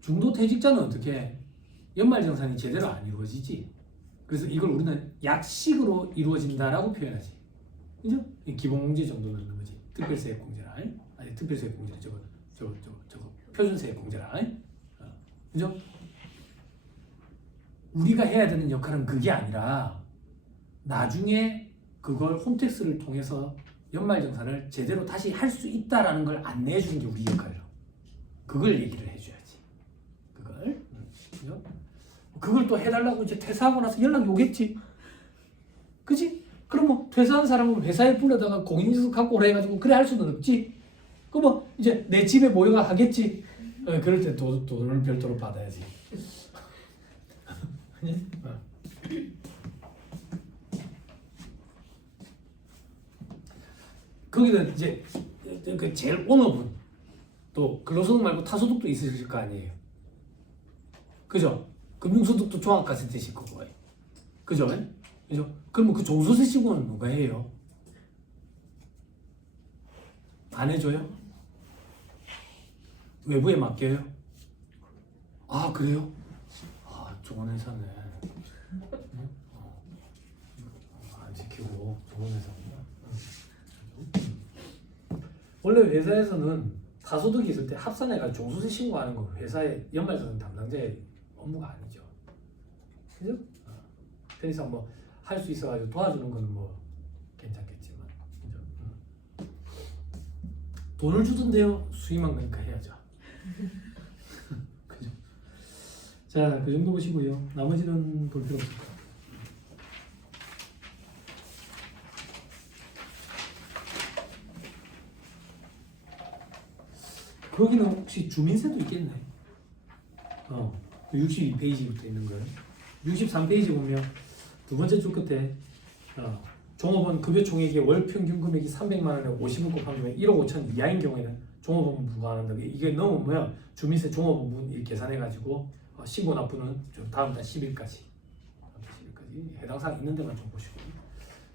중도 퇴직자는 어떻게 해? 연말정산이 제대로 안 이루어지지. 그래서 이걸 우리는 약식으로 이루어진다라고 표현하지. 그죠? 기본공제 정도 넣는 거지. 특별세액공제라. 아니 특별세액공제 저거 표준세액공제라. 그죠? 우리가 해야 되는 역할은 그게 아니라 나중에 그걸 홈택스를 통해서 연말정산을 제대로 다시 할 수 있다라는 걸 안내해 주는 게 우리 역할이라고. 그걸 얘기를 해줘야지. 그걸. 그죠? 그걸 또 해달라고 이제 퇴사하고 나서 연락이 오겠지. 그지? 그럼 뭐 퇴사한 사람은 회사에 불러다가 공인인증서 갖고 오라 해가지고 그래 할 수는 없지. 그럼 뭐 이제 내 집에 모여가 하겠지. 그럴 때 돈을 별도로 받아야지. 거기는 이제 그 제일 오너분 또 근로소득 말고 타소득도 있으실 거 아니에요. 그죠? 금융소득도 종합과세 되실 거고. 그죠? 그죠? 그러면 그 종소세 신고는 누가 해요? 안 해줘요? 외부에 맡겨요? 아 그래요? 아 좋은 회사네. 안 지키고 좋은 회사구나. 원래 회사에서는 타소득이 있을 때 합산해가지고 종소세 신고하는 거 회사의 연말정산 담당자의 업무가 아니죠. 그죠? 그래서 뭐 할 수 있어가지고 도와주는 거는 뭐 괜찮겠지만, 그죠? 돈을 주던데요. 수익만 그러니까 해야죠. 그죠? 자, 그 정도 보시고요. 나머지는 볼 필요 없을 거예요. 거기는 혹시 주민세도 있겠네. 62페이지부터 있는 거예요. 63페이지 보면 두 번째 줄 끝에 종업원 급여 총액의 월 평균 금액이 300만 원에 50원 곱한 금액 1억 5천 이하인 경우에는 종업원 부과한다. 이게 넘으면 주민세 종업원 이 계산해가지고 신고 납부는 좀 다음 달 10일까지 해당 사항 있는 데만 좀 보시고.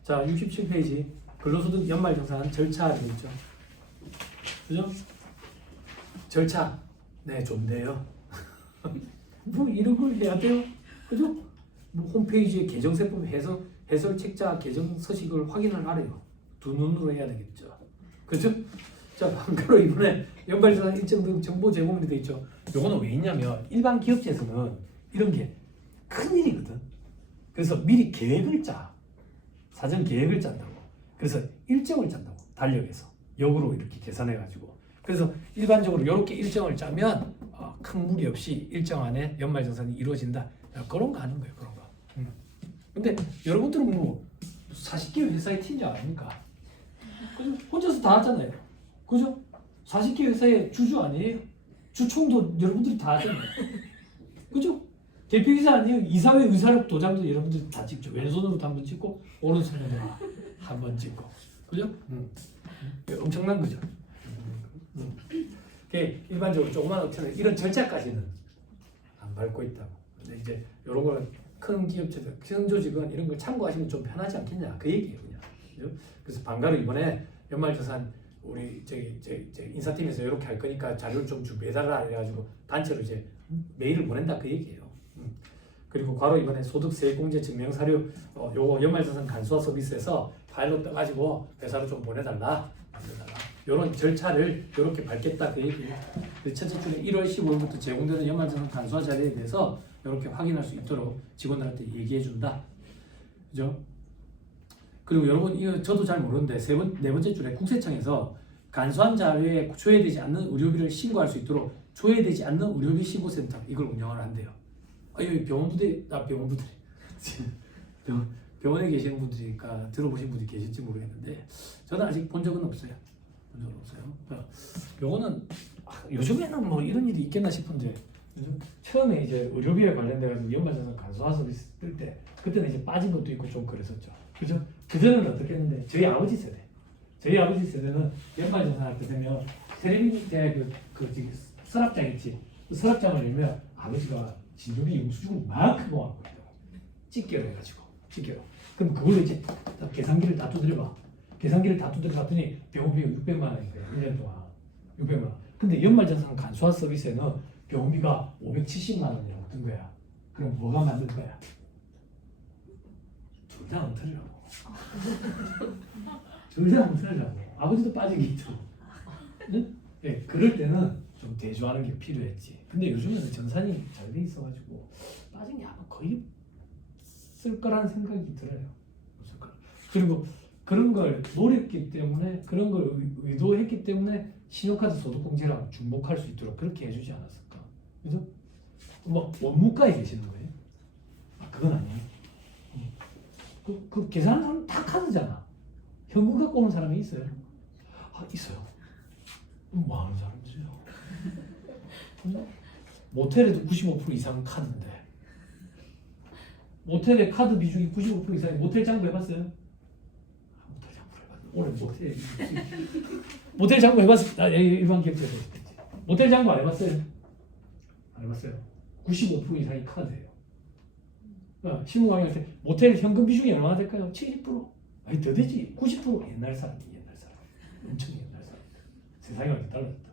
자, 67페이지 근로소득 연말정산 절차 되어 있죠. 그죠? 절차. 네, 좋네요. 뭐 이런 걸 해야 돼요. 그죠? 뭐 홈페이지에 개정세법 해설 책자 개정 서식을 확인을 하래요. 두 눈으로 해야 되겠죠. 그죠? 자, 바로 이번에 연말정산 일정 등 정보 제공이 되어 있죠. 요거는 왜 있냐면 일반 기업체에서는 이런 게 큰일이거든. 그래서 미리 계획을 짜. 사전 계획을 짠다고. 그래서 일정을 짠다고. 달력에서. 역으로 이렇게 계산해가지고. 그래서 일반적으로 이렇게 일정을 짜면 큰 무리 없이 일정 안에 연말정산이 이루어진다. 그런 거 하는 거예요. 그런 거. 근데 여러분들은 뭐 40개 회사의 팀장 아닙니까? 그죠? 혼자서 다 하잖아요. 그죠? 40개 회사의 주주 아니에요? 주총도 여러분들이 다 하잖아요. 그죠? 대표이사 아니에요? 이사회 의사력 도장도 여러분들이 다 찍죠. 왼손으로 한 번 찍고 오른손으로 한 번 찍고. 그죠? 엄청난 거죠. 일반적으로 조그만 업체는 이런 절차까지는 안 밟고 있다고. 근데 이제 이런 거는 큰 기업체들, 큰 조직은 이런 걸 참고하시면 좀 편하지 않겠냐 그 얘기예요, 그냥. 그죠? 그래서 방가로 이번에 연말정산 우리 저기 인사팀에서 이렇게 할 거니까 자료를 좀 배달하라 해가지고 단체로 이제 메일을 보낸다 그 얘기예요. 그리고 바로 이번에 소득세 공제 증명 사료 요거 연말정산 간소화 서비스에서 파일로 떠가지고 회사로 좀 보내달라. 이런 절차를 이렇게 밟겠다 그 얘기예요. 첫째 줄에 1월 15일부터 제공되는 연말정산 간소화 자료에 대해서 이렇게 확인할 수 있도록 직원들한테 얘기해 준다. 그죠? 그리고 여러분 이거 저도 잘 모르는데 네 번째 줄에 국세청에서 간소한 자료에 조회되지 않는 의료비를 신고할 수 있도록 조회되지 않는 의료비 신고센터 이걸 운영을 한대요. 여기 병원분들이 병원에 계시는 분들이니까 들어보신 분이 계실지 모르겠는데 저는 아직 본 적은 없어요. 요거는 요즘에는 뭐 이런 일이 있겠나 싶은데 처음에 이제 의료비에 관련돼가지고 연말정산 간소화 서비스 뜰 때 그때는 이제 빠진 것도 있고 좀 그랬었죠. 그죠? 그전에는 어떻게 했는데 저희 아버지 세대는 연말정산 할 때 되면 텔레비전에 그 서랍장 있지. 그 서랍장을 열면 아버지가 진동기 영수증을 막 크고 와 찌개로 해가지고 찌개로. 그럼 그걸로 이제 계산기를 다 두드려봐. 계산기를 다 두드려봤더니 병원비가 600만 원인 거야. 1년 동안 600만 원. 근데 연말정산 간소화 서비스에는 병원비가 570만 원이라고 뜬 거야. 그럼 뭐가 만든 거야? 둘 다 엉터리라고. 둘 다 엉터리라고. 아버지도 빠지겠죠. 응? 네, 그럴 때는 좀 대조하는 게 필요했지. 근데 요즘에는 정산이 잘 돼 있어가지고 빠진 게 아마 거의 쓸 거라는 생각이 들어요. 그리고 그런 걸 노렸기 때문에 그런 걸 의도했기 때문에 신용카드 소득공제랑 중복할 수 있도록 그렇게 해주지 않았을까? 그죠? 뭐 원무과에 계시는 거예요? 그건 아니에요. 그 계산하는 사람 다 카드잖아. 현금 갖고 오는 사람이 있어요? 있어요. 뭐 하는 사람이세요? 모텔에도 95% 이상은 카드인데 모텔의 카드 비중이 95% 이상이 모텔 장부 해봤어요? 올해 모텔 장부 해봤어요? 일반 기업체에서 모텔 장부 안 해봤어요? 안 해봤어요. 95% 이상이 카드예요. 신문 강의할 때 모텔 현금 비중이 얼마나 될까요? 70%? 아니 더 되지. 90% 옛날 사람. 엄청 옛날 사람. 세상이 완전 달라졌다.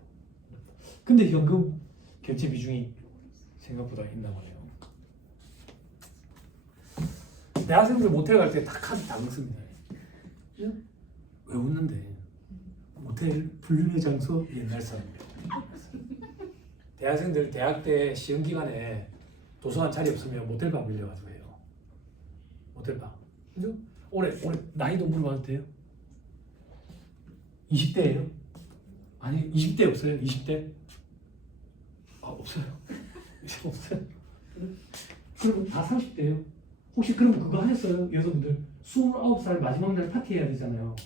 근데 현금 결제 비중이 생각보다 있나 보네요. 대학생들 모텔 갈 때 다 카드 다 먹습니다. 왜 웃는데? 모텔 불륜의 장소 옛날 사람이에요. 대학생들 대학 때 시험 기간에 도서관 자리 없으면 모텔방 빌려가지고 해요. 모텔방. 그죠? 올해 나이도 물어봐도 돼요? 20대예요? 아니 20대 없어요? 20대? 없어요. 없어요. 그럼 다 30대예요? 혹시 그럼 그거 하셨어요? 여성분들 29살 마지막 날 파티해야 되잖아요.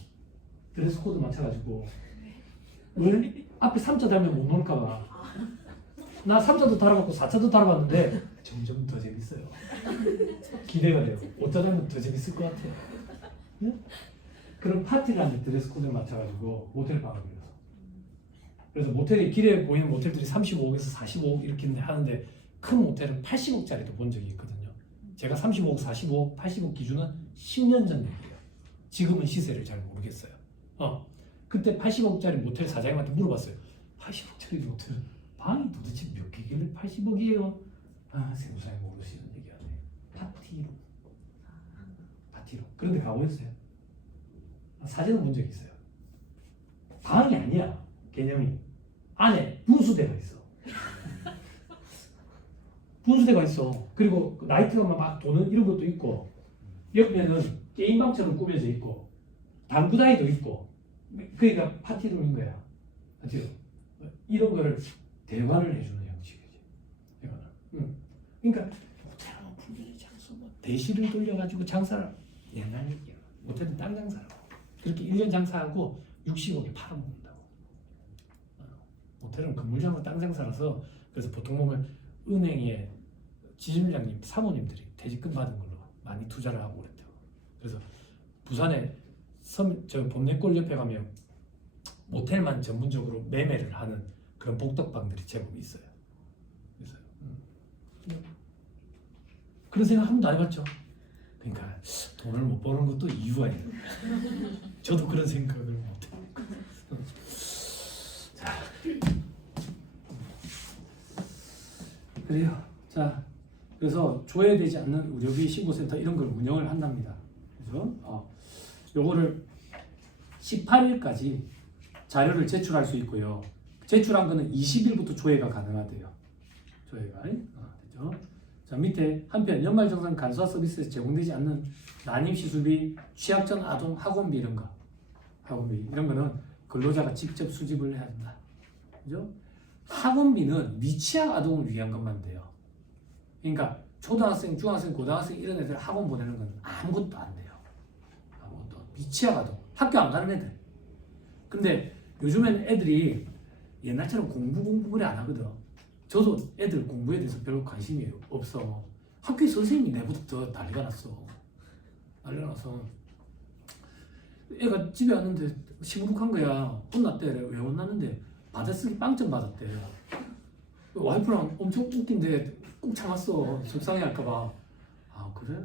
드레스 코드 맞춰가지고. 왜? 앞에 3자 달면 못 놀까 봐. 나 3자도 달아봤고 4자도 달아봤는데 점점 더 재밌어요. 기대가 돼요. 어쩌면 더 재밌을 것 같아요. 네? 그럼 파티라는 드레스 코드를 맞춰가지고 모텔 방을 빌려서. 그래서 모텔이 길에 보이는 모텔들이 35억에서 45억 이렇게 하는데 큰 모텔은 80억짜리도 본 적이 있거든요. 제가 35억, 45억, 80억 기준은 10년 전 얘기예요. 지금은 시세를 잘 모르겠어요. 그때 80억짜리 모텔 사장님한테 물어봤어요. 80억짜리 모텔 방이 도대체 몇 개길래 80억이에요? 세무사에 모르시는 얘기하네. 파티로. 그런데 가보셨어요? 사진은 본 적이 있어요. 방이 아니야. 개념이. 안에 분수대가 있어. 분수대가 있어. 그리고 라이트가 막 도는 이런 것도 있고, 옆에는 게임방처럼 꾸며져 있고, 당구다이도 있고, 그러니까 파티룸인 거야. 파티룸. 이런 거를 대관을 해주는 형식이지. 대관을. 그러니까 모텔하면 분위기 장소 뭐 대시를 돌려가지고 장사를 옛날 얘기야. 모텔은 땅 장사라고. 그렇게 1년 장사하고 60억에 팔아먹는다고. 모텔은 건물장사 땅 장사라서 그래서 보통 보면 은행에 지점장님, 사모님들이 퇴직금 받은 걸로 많이 투자를 하고 그랬대요. 그래서 부산에 저 범내골 옆에 가면 모텔만 전문적으로 매매를 하는 그런 복덕방들이 제법 있어요. 그런 생각 한 번도 안 해봤죠. 그러니까 돈을 못 버는 것도 이유가 있는 거예요. 저도 그런 생각을 못해요. 자, 그래요. 자, 그래서 조회되지 않는 의료비 신고센터 이런 걸 운영을 한답니다. 그죠? 요거를 18일까지 자료를 제출할 수 있고요. 제출한 거는 20일부터 조회가 가능하대요. 조회가. 됐죠? 자, 밑에 한편 연말정산 간소화 서비스에서 제공되지 않는 난임 시술비, 취약 전 아동 학원비 이런 거. 학원비 이런 거는 근로자가 직접 수집을 해야 된다. 그죠? 학원비는 미취학 아동을 위한 것만 돼요. 그러니까 초등학생, 중학생, 고등학생 이런 애들 학원 보내는 건 아무것도 안 돼요. 아무것도. 미취학 아동. 학교 안 가는 애들. 근데 요즘에는 애들이 옛날처럼 공부 그래 안 하거든. 저도 애들 공부에 대해서 별로 관심이 없어. 학교에 선생님이 내보다 더 난리가 났어. 애가 집에 왔는데 시무룩한 거야. 혼났대. 왜 혼났는데 받아쓰기 빵점 받았대. 와이프랑 엄청 웃긴데 꾹 참았어. 속상해 할까봐. 그래?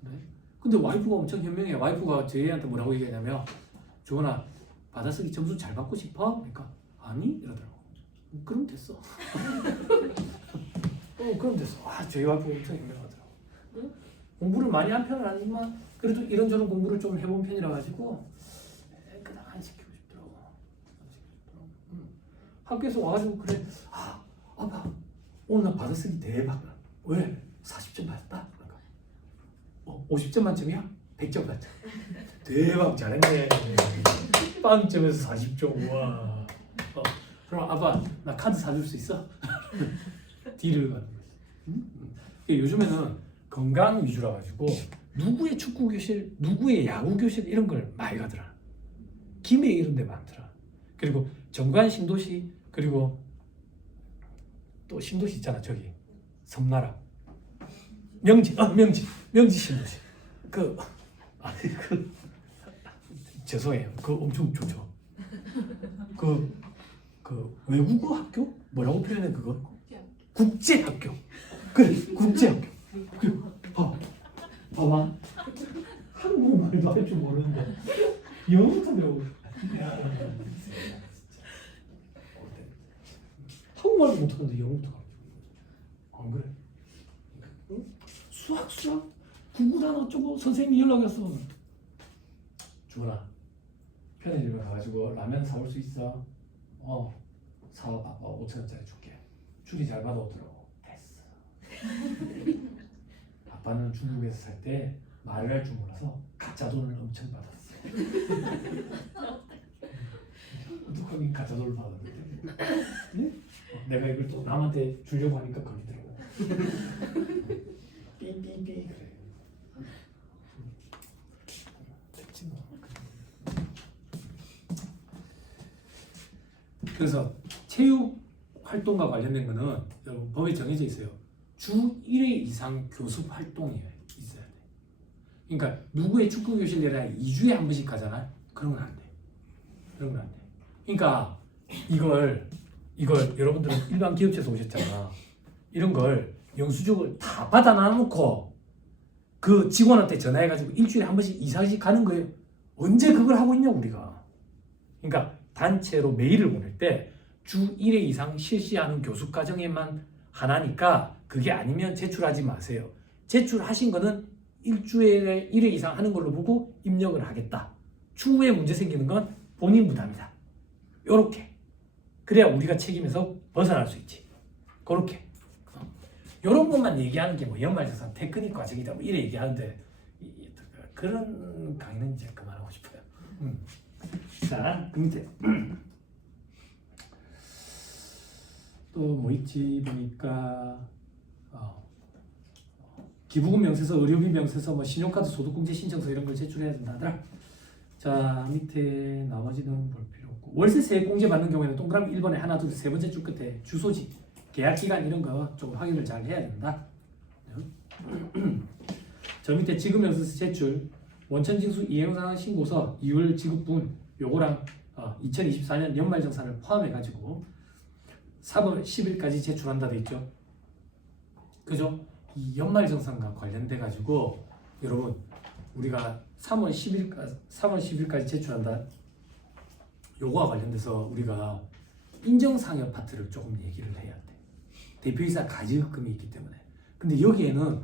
네? 근데 와이프가 엄청 현명해. 와이프가 제 애한테 뭐라고 얘기하냐면, 주원아 받아쓰기 점수 잘 받고 싶어? 그러니까 아니? 이러더라고. 그럼 됐어. 그럼 됐어. 저희 와이프가 엄청 현명하더라고. 공부를 많이 한 편은 아니지만 그래도 이런저런 공부를 좀 해본 편이라 가지고 그냥 안 시키고 싶더라고. 학교에서 와가지고 그래. 아빠 오늘 나 받아쓰기 대박. 왜? 40점 받았다. 그러니까 50점 만점이야? 100점 받았다. 대박 잘했네. 빵점에서 40점. 와. 그럼 아빠 나 카드 사줄 수 있어? 딜을 가는 거지. 요즘에는 건강 위주라 가지고 누구의 축구 교실, 누구의 야구 교실 이런 걸 많이 가더라. 김해 이런 데 많더라. 그리고 정관 신도시, 그리고 또 신도시 있잖아. 저기 섬나라 명지 신도시. 죄송해요. 엄청 좋죠. 외국어 학교? 뭐라고 표현해 그거? 국제학교. 그래, 국제학교. 그리고 봐봐. 한국말도 할 줄 모르는데 영어부터 배우고. 한국말도 못하는데 영어부터 가르쳐. 안 그래? 응? 수학 구구단 어쩌고 선생님이 연락이 왔어. 주원아, 편의점에 가가지고 라면 사올 수 있어? 사와 봐봐. 5,000원짜리 줄게. 줄이 잘 받아오더라고. 됐어. 아빠는 중국에서 살 때 말을 할 줄 몰라서 가짜 돈을 엄청 받았어. 어떡하긴 가짜 돈을 받았는데. 네? 내가 이걸 또 남한테 주려고 하니까 걸리더라고. 삐삐삐 그래. 됐지 뭐. 그래서 체육 활동과 관련된 거는 여러분 법에 정해져 있어요. 주 1회 이상 교습 활동이 있어야 돼. 그러니까 누구의 축구 교실 내라 2주에 한 번씩 가잖아. 그런 건 안 돼. 그런 건 안 돼. 그러니까 이걸 여러분들은 일반 기업체에서 오셨잖아. 이런 걸 영수증을 다 받아놔놓고 그 직원한테 전화해가지고 일주일에 한 번씩 이사씩 가는 거예요. 언제 그걸 하고 있냐 우리가. 그러니까 단체로 메일을 보낼 때 주 1회 이상 실시하는 교습 과정에만 하나니까 그게 아니면 제출하지 마세요. 제출하신 거는 일주일에 1회 이상 하는 걸로 보고 입력을 하겠다. 추후에 문제 생기는 건 본인 부담이다. 요렇게. 그래야 우리가 책임에서 벗어날 수 있지. 그렇게. 요런 것만 얘기하는 게 뭐 연말정산 테크닉 과정이다 뭐 이래 얘기하는데 그런 강의는 이제 그만하고 싶어요. 자, 그 밑에 또 뭐 있지 보니까 기부금 명세서, 의료비 명세서, 뭐 신용카드 소득공제 신청서 이런 걸 제출해야 된다더라. 자, 밑에 나머지는 볼 필요 없고 월세 세액 공제 받는 경우에는 동그라미 1번에 하나, 둘, 세 번째 줄 끝에 주소지, 계약 기간 이런 거 좀 확인을 잘 해야 된다. 저 밑에 지급 명세서 제출, 원천징수 이행상환 신고서, 이율 지급분 요거랑 2024년 연말정산을 포함해가지고 3월 10일까지 제출한다 돼 있죠. 그죠? 이 연말정산과 관련돼가지고 여러분 우리가 3월 10일까지 제출한다. 요거와 관련돼서 우리가 인정상여 파트를 조금 얘기를 해야 돼. 대표이사 가지급금이 있기 때문에. 근데 여기에는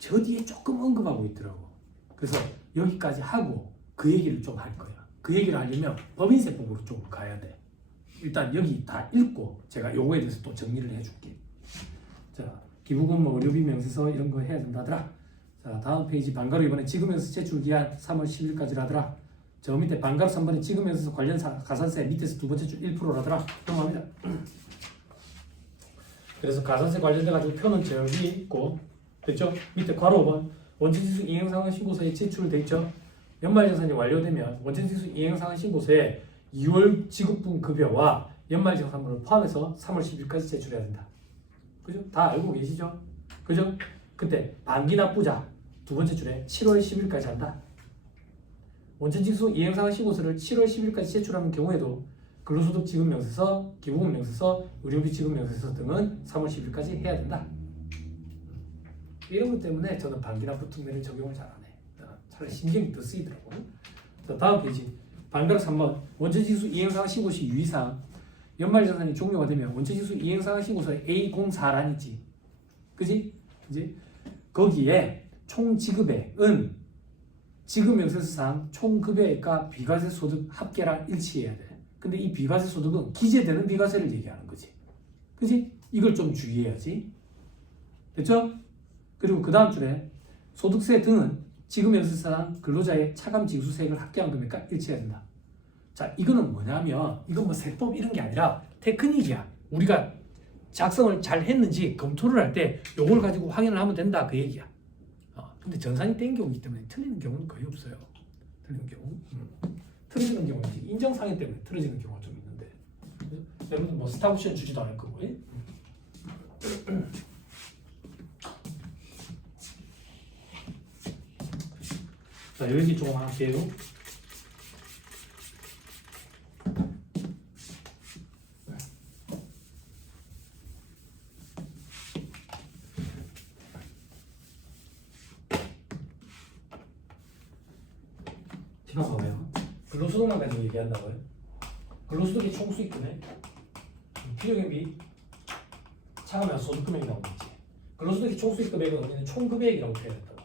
저 뒤에 조금 언급하고 있더라고. 그래서 여기까지 하고 그 얘기를 좀 할 거야. 그 얘기를 하려면 법인세법으로 좀 가야 돼. 일단 여기 다 읽고 제가 요거에 대해서 또 정리를 해줄게. 자, 기부금, 뭐 의료비 명세서 이런 거 해야 된다더라. 자, 다음 페이지 반가로 이번에 지급명세서 제출 기한 3월 10일까지라더라. 저 밑에 반가로 3번에 지급명세서 관련 가산세 밑에서 두 번째 줄 1%라더라. 넘어갑니다. 그래서 가산세 관련돼 가지고 표는 저기 있고 됐죠? 밑에 괄호 5번 원천징수 이행상환 신고서에 제출돼 있죠? 연말정산이 완료되면 원천징수 이행상환 신고서에 2월 지급분 급여와 연말정산분을 포함해서 3월 10일까지 제출해야 된다. 그죠? 다 알고 계시죠? 그죠? 그때 반기납부자 두 번째 줄에 7월 10일까지 한다. 원천징수 이행상환 신고서를 7월 10일까지 제출하는 경우에도 근로소득 지급명세서, 기부금 명세서, 의료비 지급명세서 등은 3월 10일까지 해야 된다. 이런 것 때문에 저는 반기납부 특례를 적용을 잘 안 해. 차라리 신경이 더 쓰이더라고. 자, 다음 페이지. 반가로 3번 원천징수 이행상환 신고 시 유의사항. 연말정산이 종료가 되면 원천징수 이행상환 신고서에 A04란 있지. 그지? 이제 거기에 총 지급액은 지급명세서상 총 급여액과 비과세 소득 합계랑 일치해야 돼. 근데 이 비과세 소득은 기재되는 비과세를 얘기하는 거지. 그지? 이걸 좀 주의해야지. 됐죠? 그리고 그 다음 줄에 소득세 등은 지급명세서상 근로자의 차감 징수세액을 합계한 금액과 일치해야 된다. 자, 이거는 뭐냐면 이건 뭐 세법 이런 게 아니라 테크닉이야. 우리가 작성을 잘 했는지 검토를 할 때 요걸 가지고 확인을 하면 된다 그 얘기야. 근데 전산이 된 경우이기 때문에 틀리는 경우는 거의 없어요. 틀리는 경우. 틀어지는 경우는 인정상해 때문에 틀어지는 경우가 좀 있는데 여러분들 뭐 스탑 옵션 주지도 않을 거고. 자, 여기 조금 할게요. 봐봐요. 근로소득만 가지고 얘기한다고요? 근로소득이 총수익 금액, 필요경비, 차감한 소득금액이 나오겠지. 근로소득이 총수익 금액은 우리는 총급여액이라고 표현했다고.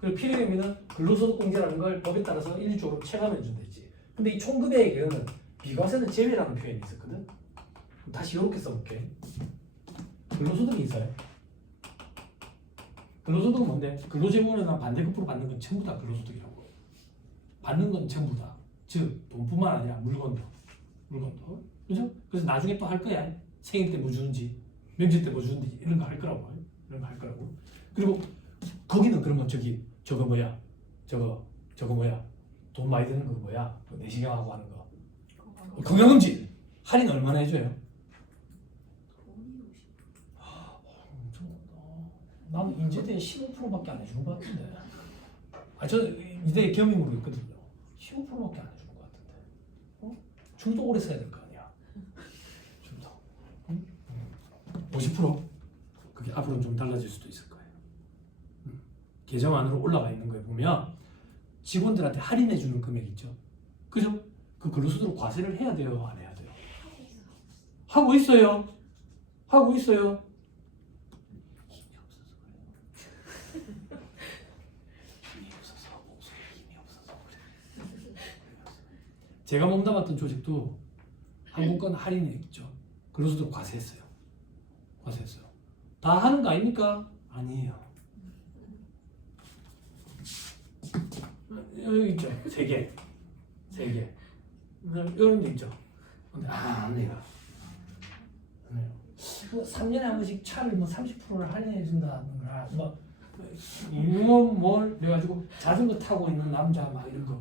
그리고 필요경비는 근로소득공제라는 걸 법에 따라서 일률적으로 체감해 준댔지. 근데 이 총급여액에는 비과세는 제외라는 표현이 있었거든. 그럼 다시 이렇게 써볼게. 근로소득이 있어요. 근로소득은 뭔데? 근로제공이나 반대급부로 받는 건 전부 다 근로소득이라고. 받는 건 전부 다. 즉 돈뿐만 아니라 물건도. 그죠? 그래서 나중에 또 할 거야. 생일 때 뭐 주는지, 명절 때 뭐 주는지 이런 거 할 거라고. 그리고 거기는 그러면 저거 뭐야? 돈 많이 드는 거 뭐야? 내시경하고 하는 거. 건강검진 할인 얼마나 해줘요? 나는 인제대 15%밖에 안 해주는 것 같은데. 저 이대 겸임으로 있거든요. 15%밖에 안 해주는 것 같은데. 줄도 오래 서야 될 거 아니야. 줄도. 50%? 그게 앞으로는 좀 달라질 수도 있을 거예요. 계정 안으로 올라가 있는 거에 보면 직원들한테 할인해 주는 금액 있죠. 그죠? 그 근로소득으로 과세를 해야 돼요, 안 해야 돼요? 하고 있어요. 하고 있어요. 힘이 없어서 그래요. 힘이 없어서 목소리 힘이 없어서 그래. 제가 몸담았던 조직도 한국권 할인해 있죠. 근로소득 과세했어요. 과세했어요. 다 하는 거 아닙니까? 아니에요. 여기 있죠. 3개. 3개. 이런 데 있죠. 근데 안 해요. 안 해요. 3년에 한 번씩 차를 뭐 30%를 할인해 준다든가 뭐 그래가지고 자전거 타고 있는 남자 막 이런 거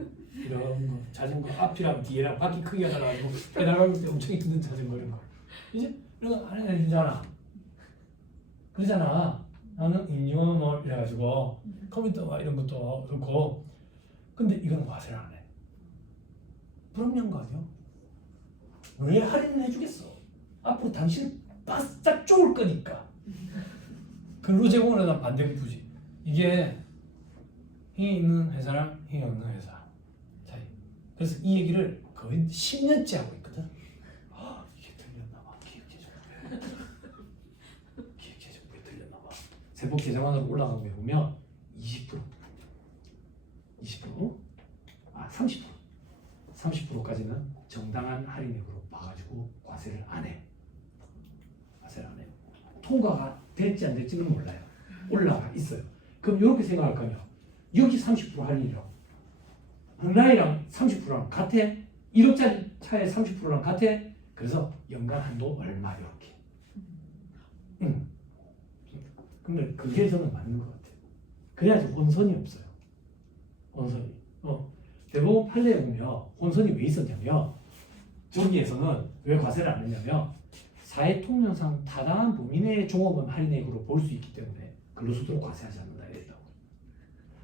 자전거 앞이랑 뒤에랑 바퀴 크기가 달라가지고 페달 밟을 때 엄청 힘든 자전거 이런 거 이제 이런 거 할인해 주잖아. 그러잖아. 나는 인증원 이래가지고 컴퓨터 막 이런 것도 그렇고 근데 이건 과세를 안 해. 불합리한 왜 할인을 해주겠어? 앞으로 당신 바싹 쪼을 거니까. 근로 제공에 대한 반대급부지. 이게 힘이 있는 회사랑 힘이 없는 회사 차이. 그래서 이 얘기를 거의 10년째 하고 있거든. 이게 틀렸나 봐. 기획재정부에 틀렸나 봐. 세법 개정안으로 올라간 거 보면 20%, 30%까지는 정당한 할인액으로 봐가지고 과세를 안 해. 과세를 안 해. 통과가 될지 안 될지는 몰라요. 올라가 있어요. 그럼 이렇게 생각할 거 아니야. 여기 30% 할인이라고. 한라이랑 30%랑 같아. 1억짜리 차에 30%랑 같아. 그래서 연간 한도 얼마 이렇게. 근데 그게 저는 맞는 것 같아요. 그래야지 혼선이 없어요. 혼선이. 대법원 판례에 보면 혼선이 왜 있었냐면 저기에서는 왜 과세를 안 했냐면 사회통념상 타당한 범위 내의 종업원 할인액으로 볼 수 있기 때문에 근로소득으로 과세하지 않는다 이랬다고.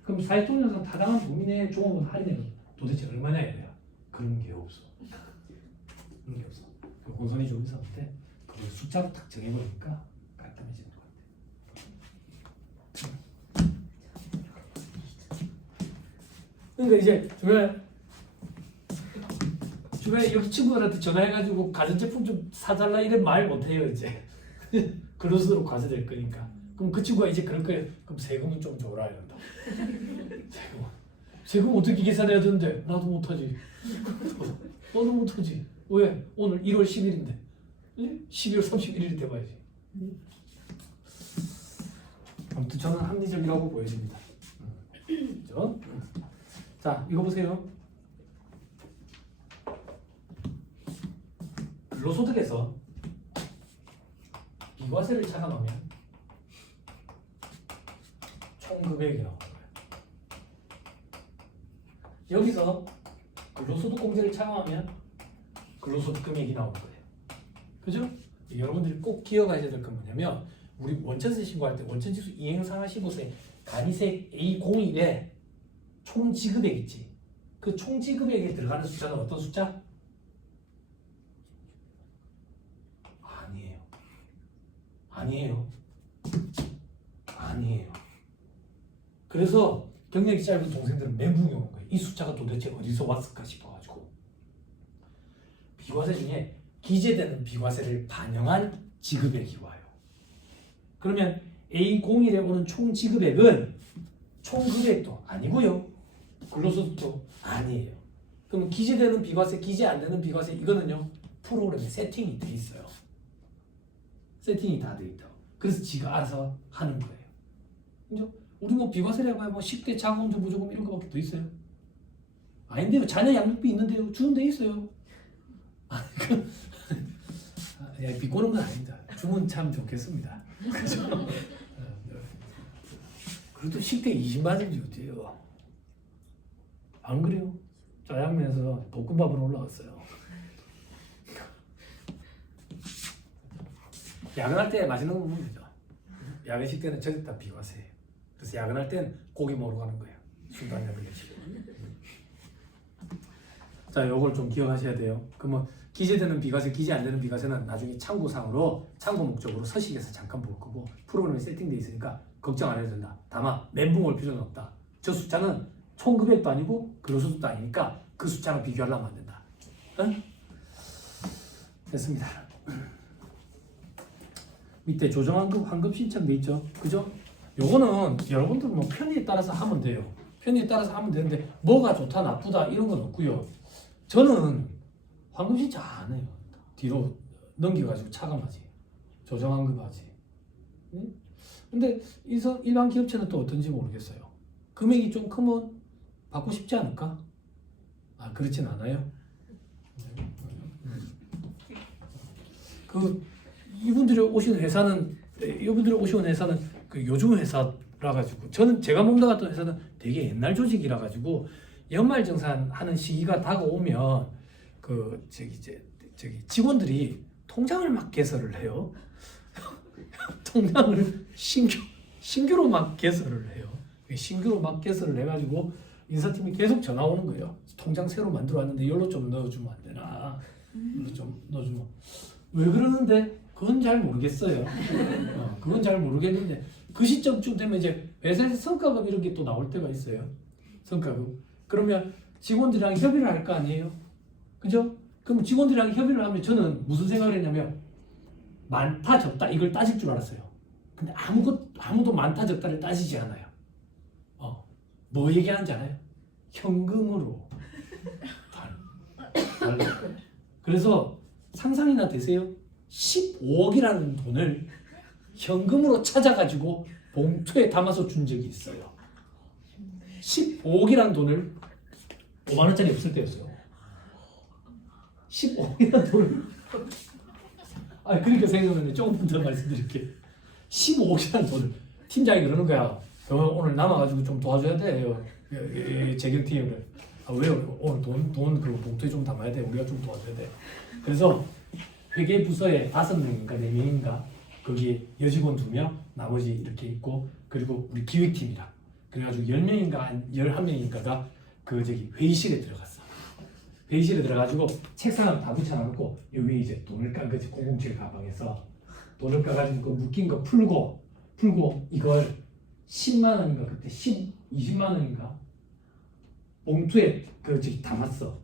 그럼 사회통념상 타당한 범위 내의 종업원 할인액은 도대체 얼마냐에 대한 그런 게 없어. 그런 게 없어. 혼선이 좀 있었는데 그걸 숫자로 딱 정해버리니까 깔끔해지는 것 같아. 그러니까 이제 주변에 여기 친구들한테 전화해가지고 가전제품 좀 사달라 이런 말 못해요 이제. 근로소득으로 과세될 거니까. 그럼 그 친구가 이제 그럴 거예요. 그럼 세금은 좀 줘라 이런다. 세금 어떻게 계산해야 되는데? 나도 못하지. 너도 못하지. 왜? 오늘 1월 10일인데 12월 31일이 돼봐야지. 아무튼 저는 합리적이라고 보여집니다. 그렇죠? 자, 이거 보세요. 근로소득에서 비과세를 차감하면 총 금액이 나오는 거예요. 여기서 근로소득 공제를 차감하면 근로소득 금액이 나오는 거예요. 그죠? 여러분들이 꼭 기억하셔야 될 건 뭐냐면 우리 원천세 신고할 때 원천지수 이행상하 15세 간이세 A01에 총지급액 있지. 그 총지급액에 들어가는 숫자는 어떤 숫자? 아니에요. 그래서 경력이 짧은 동생들은 멘붕이 오는 거예요. 이 숫자가 도대체 어디서 왔을까 싶어가지고. 비과세 중에 기재되는 비과세를 반영한 지급액이 와요. 그러면 A01에 오는 총 지급액은 총 금액도 아니고요. 근로소득도 아니에요. 그럼 기재되는 비과세, 기재 안 되는 비과세 이거는요. 프로그램에 세팅이 돼 있어요. 세팅이 다 돼 있다고. 그래서 지가 알아서 하는 거예요. 그죠? 우리 뭐 비과세를 해봐야 뭐 10대 장원조 무조건 이런 거밖에 더 있어요. 아닌데요. 자녀 양육비 있는데요. 주는 데 있어요. 비꼬는 건 아닙니다. 주면 참 좋겠습니다. 그죠? 그래도 10대 20만 원이지 어때요? 안 그래요? 짜장면에서 볶음밥으로 올라갔어요. 야근할 때 맛있는 거 먹으면 되죠. 야근식 때는 저기 다 비과세예요. 그래서 야근할 땐 고기 먹으러 가는 거예요. 순간 야근식. 자, 요걸 좀 기억하셔야 돼요. 그러면 기재되는 비과세, 기재 안 되는 비과세는 나중에 참고상으로 참고 목적으로 서식에서 잠깐 볼 거고 프로그램에 세팅돼 있으니까 걱정 안 해도 된다. 다만 멘붕 올 필요는 없다. 저 숫자는 총 금액도 아니고 근로소득도 아니니까 그 숫자랑 비교하려면 안 된다. 응? 됐습니다. 밑에 조정환급 환급 신청돼 있죠. 그죠? 요거는 여러분들 뭐 편의에 따라서 하면 돼요. 편의에 따라서 하면 되는데 뭐가 좋다 나쁘다 이런 건 없고요. 저는 환급 신청 안 해요. 뒤로 넘겨가지고 차감하지. 조정환급하지. 응? 근데 일반 기업체는 또 어떤지 모르겠어요. 금액이 좀 크면 받고 싶지 않을까? 아, 그렇진 않아요. 그 이분들이 오시는 회사는 그 요즘 회사라 가지고 저는 제가 몸담았던 회사는 되게 옛날 조직이라 가지고 연말정산 하는 시기가 다가오면 그 저기 직원들이 통장을 막 개설을 해요. 통장을 신규로 막 개설을 해요. 신규로 막 개설을 해가지고 인사팀이 계속 전화 오는 거예요. 통장 새로 만들어 왔는데 이걸로 좀 넣어주면 안 되나? 이걸로 좀 넣어주면. 왜 그러는데 그건 잘 모르겠어요. 그건 잘 모르겠는데 그 시점쯤 되면 이제 회사에서 성과급 이런 게 또 나올 때가 있어요. 성과급. 그러면 직원들이랑 협의를 할 거 아니에요? 그죠? 그럼 직원들이랑 협의를 하면 저는 무슨 생각을 했냐면 많다 적다 이걸 따질 줄 알았어요. 근데 아무도 많다 적다를 따지지 않아요. 뭐 얘기하는지 알아요? 현금으로. 그래서 상상이나 되세요? 15억이라는 돈을 현금으로 찾아가지고 봉투에 담아서 준 적이 있어요. 15억이라는 돈을 5만 원짜리 없을 때였어요. 15억이라는 돈을 그러니까 생각나네. 조금 더 말씀드릴게요. 15억이라는 돈을 팀장이 그러는 거야. 오늘 남아가지고 좀 도와줘야 돼요. 재경팀을. 왜요? 오늘 돈 그 봉투에 좀 담아야 돼. 우리가 좀 도와줘야 돼. 그래서 회계 부서에 5명인가 4명인가 거기 여직원 2명 나머지 이렇게 있고 그리고 우리 기획팀이랑 그래가지고 10명인가 11명인가가 그 회의실에 들어갔어. 회의실에 들어가지고 책상을 다 붙여놔놓고 여기 이제 돈을 깐 거지. 007 가방에서 돈을 까가지고 그 묶인 거 풀고 이걸 10만 원인가 그때 20만 원인가 봉투에 담았어.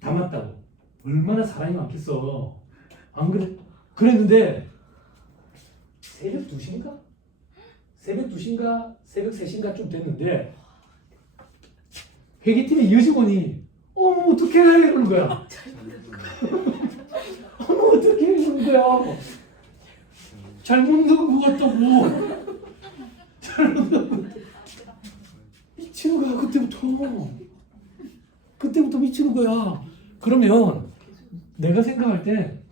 담았다고. 얼마나 사람이 많겠어. 안 그래? 그랬는데 새벽 2시인가? 새벽 3시인가 좀 됐는데 회계팀의 여직원이 어머 어떡해 이러는 거야. 어머 어떡해 이러는 거야. 잘못 넣은 것 같다고. 잘못 넣은 것 같다고. 미치는 거야 그때부터 미치는 거야. 그러면 내가 생각할 때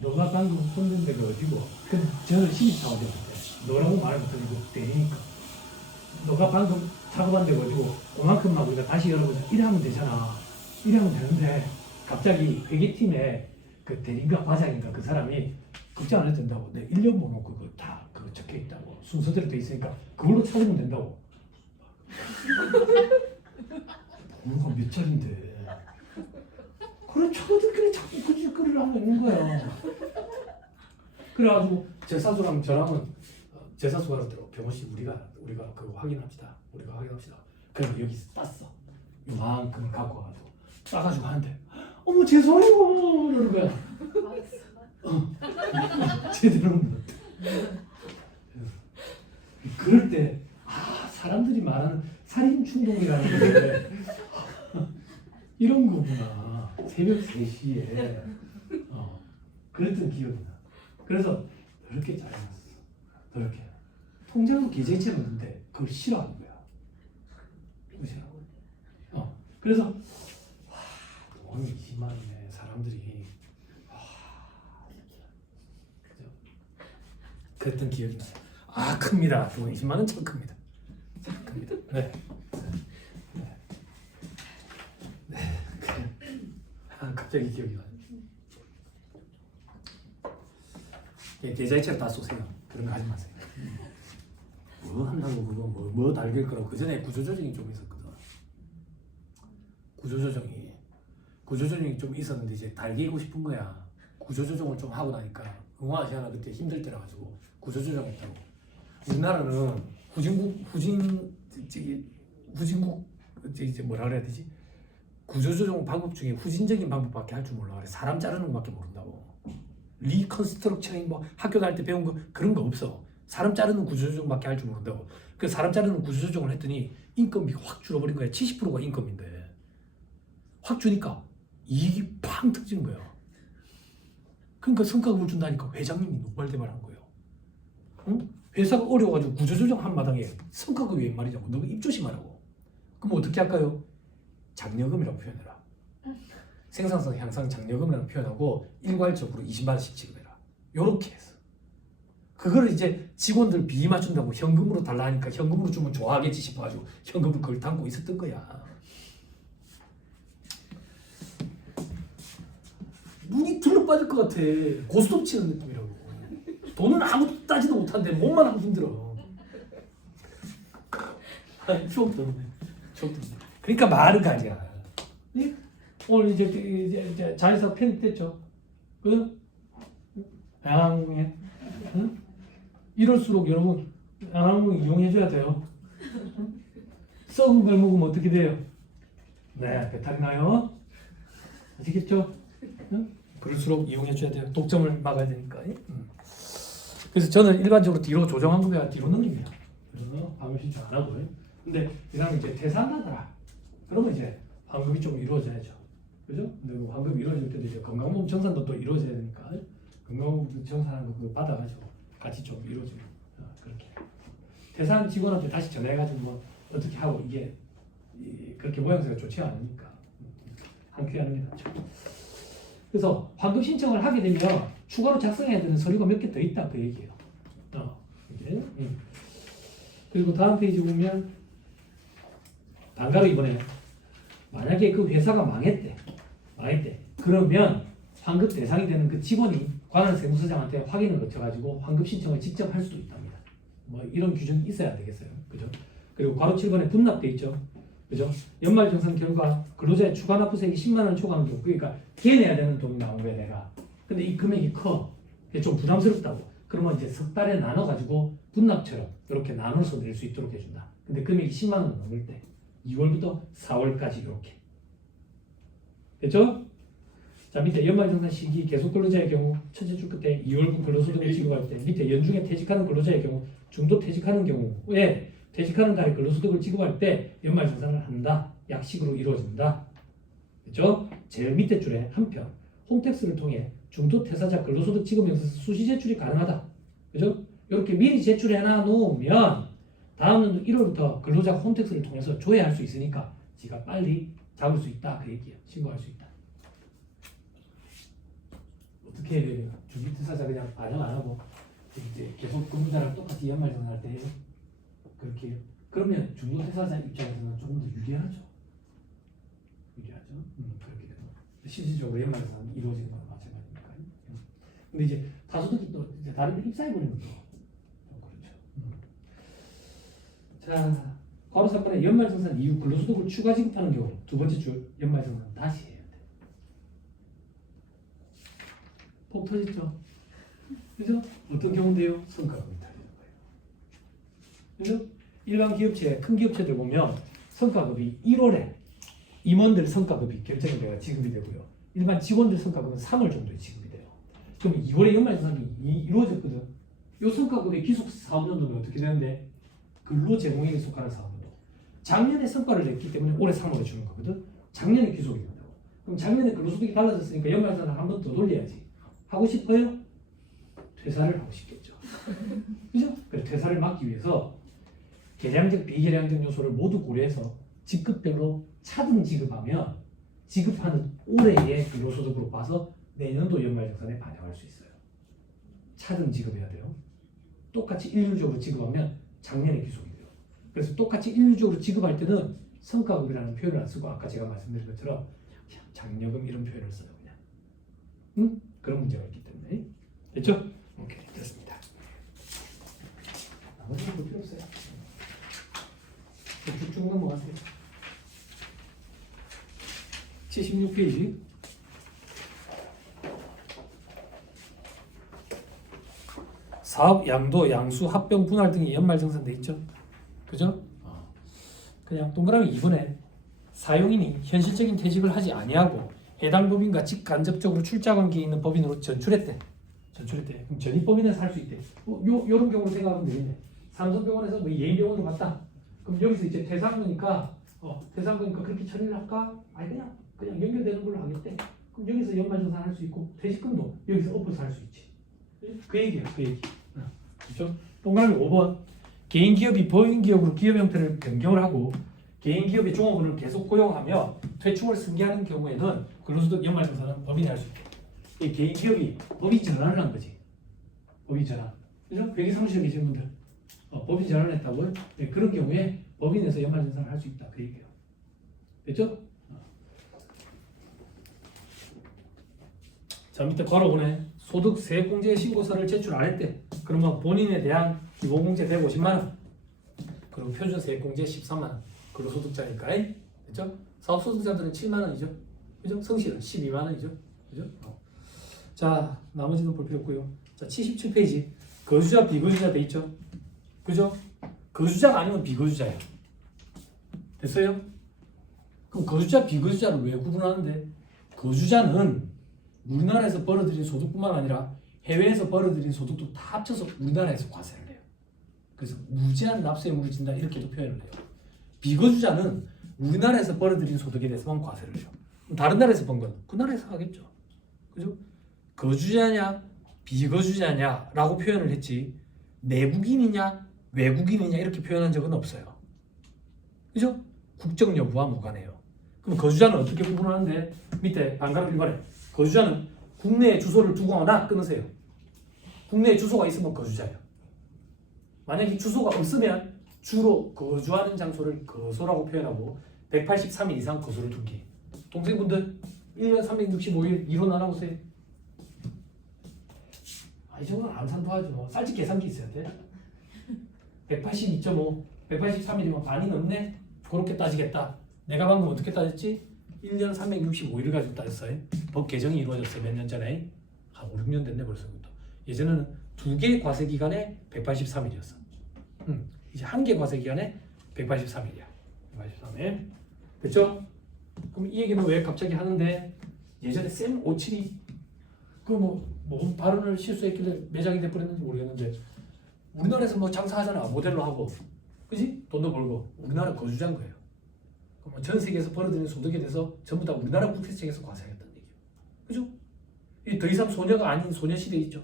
너가 방금 손댄 데가 어디고 저는 신입사원이었을 때 너라고 말을 못하고 대리니까 너가 방금 작업한 데가 어디고 그만큼만 우리가 다시 열어보자 이러면 되잖아. 이러면 되는데 갑자기 회계팀에 그 대리인가 과장인가 그 사람이 걱정 안 해도 된다고. 내 1년 번호 그거 다 그거 적혀 있다고. 순서대로 돼 있으니까 그걸로 찾으면 된다고. 번호가 몇 자리인데. 그래 저들끼리 자꾸 그 짓거리를 하고 있는 거야. 그래가지고 제사수랑 저랑은 제사수가 그러더라고. 병호씨 우리가 그거 확인합시다. 그래서 여기서 땄어. 요만큼 갖고 와가지고 따가지고 하는데 어머 죄송해요 이러는 거야. 제대로 못해. 그럴 때 사람들이 말하는 살인 충동이라는 게 이런 거구나. 새벽 3시에 그랬던 기억이 나. 그래서 그렇게 잘해놨어. 그렇게 통장으로 계좌이체가 있는데 그걸 싫어하는 거야. 그래서 돈이 20만 원에 사람들이 그죠? 그랬던 기억이 나. 큽니다. 돈 20만 원 참 큽니다. 큽니다. 네. 갑자기 기억이 나요. 계좌이체를 다 쏘세요. 그런 거 하지 마세요. 뭐 달길 거라고 그 전에 구조조정이 좀 있었거든. 구조조정이 좀 있었는데 이제 달기고 싶은 거야. 구조조정을 좀 하고 나니까 응원하시나 그때 힘들 때라 가지고 구조조정했다고. 우리나라는 후진국 이제 뭐라 그래야 되지? 구조조정 방법 중에 후진적인 방법밖에 할 줄 몰라. 그래 사람 자르는 것밖에 모른다고. 리컨스트럭처링 뭐 학교 다닐 때 배운 거 그런 거 없어. 사람 자르는 구조조정밖에 할 줄 모른다고. 그 사람 자르는 구조조정을 했더니 인건비가 확 줄어버린 거야. 70%가 인건비인데 확 주니까 이익이 팡 터지는 거야. 그러니까 성과급을 준다니까 회장님이 노발대발한 거예요. 응? 회사가 어려워가지고 구조조정 한 마당에 성과급이 웬 말이냐고. 너무 입조심하라고. 그럼 어떻게 할까요? 장려금이라고 표현해라. 생산성 향상 장려금이라고 표현하고 일괄적으로 20만 원씩 지급해라. 요렇게 했어. 그걸 이제 직원들 비위 맞춘다고 현금으로 달라 하니까 현금으로 주면 좋아하겠지 싶어가지고 현금을 그걸 담고 있었던 거야. 눈이 들러 빠질 것 같아. 고스톱 치는 느낌이라고. 돈은 아무도 따지도 못하는데 몸만 하고 힘들어. 추억 때문에. 그러니까 말은 가냐. 오늘 이제 자회사 편입됐죠. 그죠? 양항공에. 응? 이럴수록 여러분 양항공 이용해줘야 돼요. 썩은 걸 먹으면 어떻게 돼요? 네, 배탈이 나요. 아시겠죠? 응? 그럴수록 이용해줘야 돼요. 독점을 막아야 되니까. 그래서 저는 일반적으로 뒤로 조정한 거야 뒤로 넘깁니다. 그래서 방금 신청 안 하고요. 근데 그다음에 이제 퇴사한다더라. 그러면 이제 환급이 좀 이루어져야죠. 그죠? 근데 그 환급이 이루어질 때도 이제 건강보험 정산도 또 이루어져야 되니까 건강보험 정산하는 거 그거 받아가지고 같이 좀 이루어지고 그렇게. 퇴사한 직원한테 다시 전화해가지고 뭐 어떻게 하고 이게 그렇게 모양새가 좋지 않으니까 함께 하는 게 낫죠. 그래서 환급 신청을 하게 되면 추가로 작성해야 되는 서류가 몇 개 더 있다 그 얘기예요. 이게. 그리고 다음 페이지 보면 단가로 이번에 만약에 그 회사가 망했대. 그러면 환급 대상이 되는 그 직원이 관할 세무서장한테 확인을 거쳐가지고 환급 신청을 직접 할 수도 있답니다. 뭐 이런 규정이 있어야 되겠어요. 그죠? 그리고 괄호 7번에 분납돼 있죠. 그죠? 연말정산 결과 근로자의 추가 납부세액이 10만 원 초과하는 경우, 그러니까 걔내야 되는 돈이 나온 거야 내가. 근데 이 금액이 커. 좀 부담스럽다고. 그러면 이제 석 달에 나눠가지고 분납처럼 이렇게 나눠서 낼 수 있도록 해준다. 근데 금액이 10만 원 넘을 때 2월부터 4월까지 이렇게. 됐죠? 자, 밑에 연말정산 시기 계속 근로자의 경우 첫째 줄 끝에 2월분 근로소득을 지급할 때, 밑에 연중에 퇴직하는 근로자의 경우, 중도 퇴직하는 경우에 퇴직하는 달에 근로소득을 지급할 때 연말정산을 한다. 약식으로 이루어진다. 됐죠? 제일 밑에 줄에 한편 홈택스를 통해 중도 퇴사자 근로소득 지급 영수서 수시 제출이 가능하다. 그죠? 이렇게 미리 제출해 놔놓으면 다음 연도 1월부터 근로자 홈택스를 통해서 조회할 수 있으니까 지가 빨리 잡을 수 있다. 그 얘기예요. 신고할 수 있다. 어떻게 해야 돼요? 중도 퇴사자 그냥 반영 안 하고 이제 계속 근무자랑 똑같이 연말정산할 때 해요? 그렇게 해요? 그러면 중도 퇴사자 입장에서는 조금 더 유리하죠. 그렇게 되면 실질적으로 연말정산 이루어지는 거랑 마찬가지니까요. 근데 이제 다소득이 또 이제 다른 데 입사해버리는 거 그렇죠. 자, 괄호 3번에 연말정산 이후 근로소득을 추가 지급하는 경우 두 번째 줄 연말정산 다시 해야 돼. 폭 터졌죠? 그죠? 어떤 경우인데요? 성과급이 달리는 거예요. 그죠? 일반 기업체, 큰 기업체들 보면 성과급이 1월에 임원들 성과급이 결정이 돼야 지급이 되고요. 일반 직원들 성과급은 3월 정도에 지급이 돼요. 그럼 2월에 연말정산이 이루어졌거든. 이 성과급의 기속 사업연도는 어떻게 되는데? 근로제공액에 속하는 사업연도. 작년에 성과를 냈기 때문에 올해 3월에 주는 거거든. 작년에 기속이 된다고. 그럼 작년에 근로소득이 달라졌으니까 연말정산 한 번 더 돌려야지. 하고 싶어요? 퇴사를 하고 싶겠죠. 그죠? 그래, 퇴사를 막기 위해서 계량적, 비계량적 요소를 모두 고려해서 직급별로 차등 지급하면 지급하는 올해의 근로소득으로 봐서 내년도 연말정산에 반영할 수 있어요. 차등 지급해야 돼요. 똑같이 일률적으로 지급하면 작년에 기속이 돼요. 그래서 똑같이 일률적으로 지급할 때는 성과급이라는 표현을 안 쓰고 아까 제가 말씀드린 것처럼 장려금 이런 표현을 써요. 그냥. 응? 그런 문제가 있기 때문에. 됐죠? 오케이, 됐습니다. 나머지는 볼 필요 없어요. 쭉쭉 넘어가세요. 76페이지. 사업 양도, 양수, 합병, 분할 등이 연말정산돼 있죠. 그죠? 그냥 동그라미 2번에 사용인이 현실적인 퇴직을 하지 아니하고 해당 법인과 직간접적으로 출자관계에 있는 법인으로 전출했대. 그럼 전입법인에서 할 수 있대. 요런 경우로 생각하면 되겠네. 삼성병원에서 뭐 예인병원으로 갔다. 그럼 여기서 이제 퇴상거니까 그렇게 처리를 할까? 아니 그냥 연결되는 걸로 하겠대. 그럼 여기서 연말정산 할 수 있고 퇴직금도 여기서 엎어서 할 수 있지. 그 얘기야, 그 얘기. 그렇죠? 동그라미 5번. 개인 기업이 법인 기업으로 기업 형태를 변경을 하고 개인 기업의 종업원을 계속 고용하며 퇴충을 승계하는 경우에는 근로소득 연말정산은 법인이 할 수 있대. 이 개인 기업이 법인 전환을 한 거지. 법인 전환. 그죠? 회계 사무실에 계신 분들 법인 전환을 했다고요? 네, 그런 경우에 법인에서 연말정산을 할 수 있다. 그 얘기예요. 됐죠? 자, 밑에 괄호번에 소득 세액공제 신고서를 제출 안 했대. 그러면 본인에 대한 기본공제 150만 원, 그리고 표준 세액공제 13만 원. 근로소득자니까, 그렇죠? 사업소득자들은 7만 원이죠. 그죠? 성실은 12만 원이죠. 그죠? 자, 나머지는 볼 필요 없고요. 자, 77페이지. 거주자, 비거주자 돼 있죠. 그죠? 거주자가 아니면 비거주자예요. 됐어요? 그럼 거주자, 비거주자를 왜 구분하는데? 거주자는 우리나라에서 벌어들인 소득뿐만 아니라 해외에서 벌어들인 소득도 다 합쳐서 우리나라에서 과세를 해요. 그래서 무제한 납세의무를 진다 이렇게도 표현을 해요. 비거주자는 우리나라에서 벌어들인 소득에 대해서만 과세를 해요. 다른 나라에서 번 건 그 나라에서 하겠죠. 그죠? 거주자냐 비거주자냐라고 표현을 했지 내국인이냐 외국인이냐 이렇게 표현한 적은 없어요. 그죠? 국적 여부와 무관해요. 그럼 거주자는 어떻게 구분하는데? 밑에 반가로 일반에 거주자는 국내에 주소를 두거나 끊으세요. 국내에 주소가 있으면 거주자예요. 만약에 주소가 없으면 주로 거주하는 장소를 거소라고 표현하고 183일 이상 거소를 둔 게. 동생분들 1년 365일 2로 나눠보세요. 이 정도는 안 산도하죠. 쌀집 계산기 있어야 돼. 182.5, 183일이면 반이 넘네? 그렇게 따지겠다. 내가 방금 어떻게 따졌지? 1년 365일을 가지고 따졌어요. 법 개정이 이루어졌어요. 몇 년 전에? 한 5, 6년 됐네 벌써부터. 예전에는 2개 과세 기간에 183일이었어. 이제 1개 과세 기간에 183일이야. 183일. 됐죠? 그럼 이 얘기는 왜 갑자기 하는데 예전에 쌤 57이 뭐 발언을 실수했길래 매장이 돼버렸는지 모르겠는데 우리나라에서 뭐 장사하잖아. 모델로 하고. 그지? 돈도 벌고. 우리나라 거주자인 거예요. 그럼 전 세계에서 벌어들이는 소득에 대해서 전부 다 우리나라 국세청에서 과세하겠다는 얘기예요. 그죠? 더 이상 소녀가 아닌 소녀시대 있죠.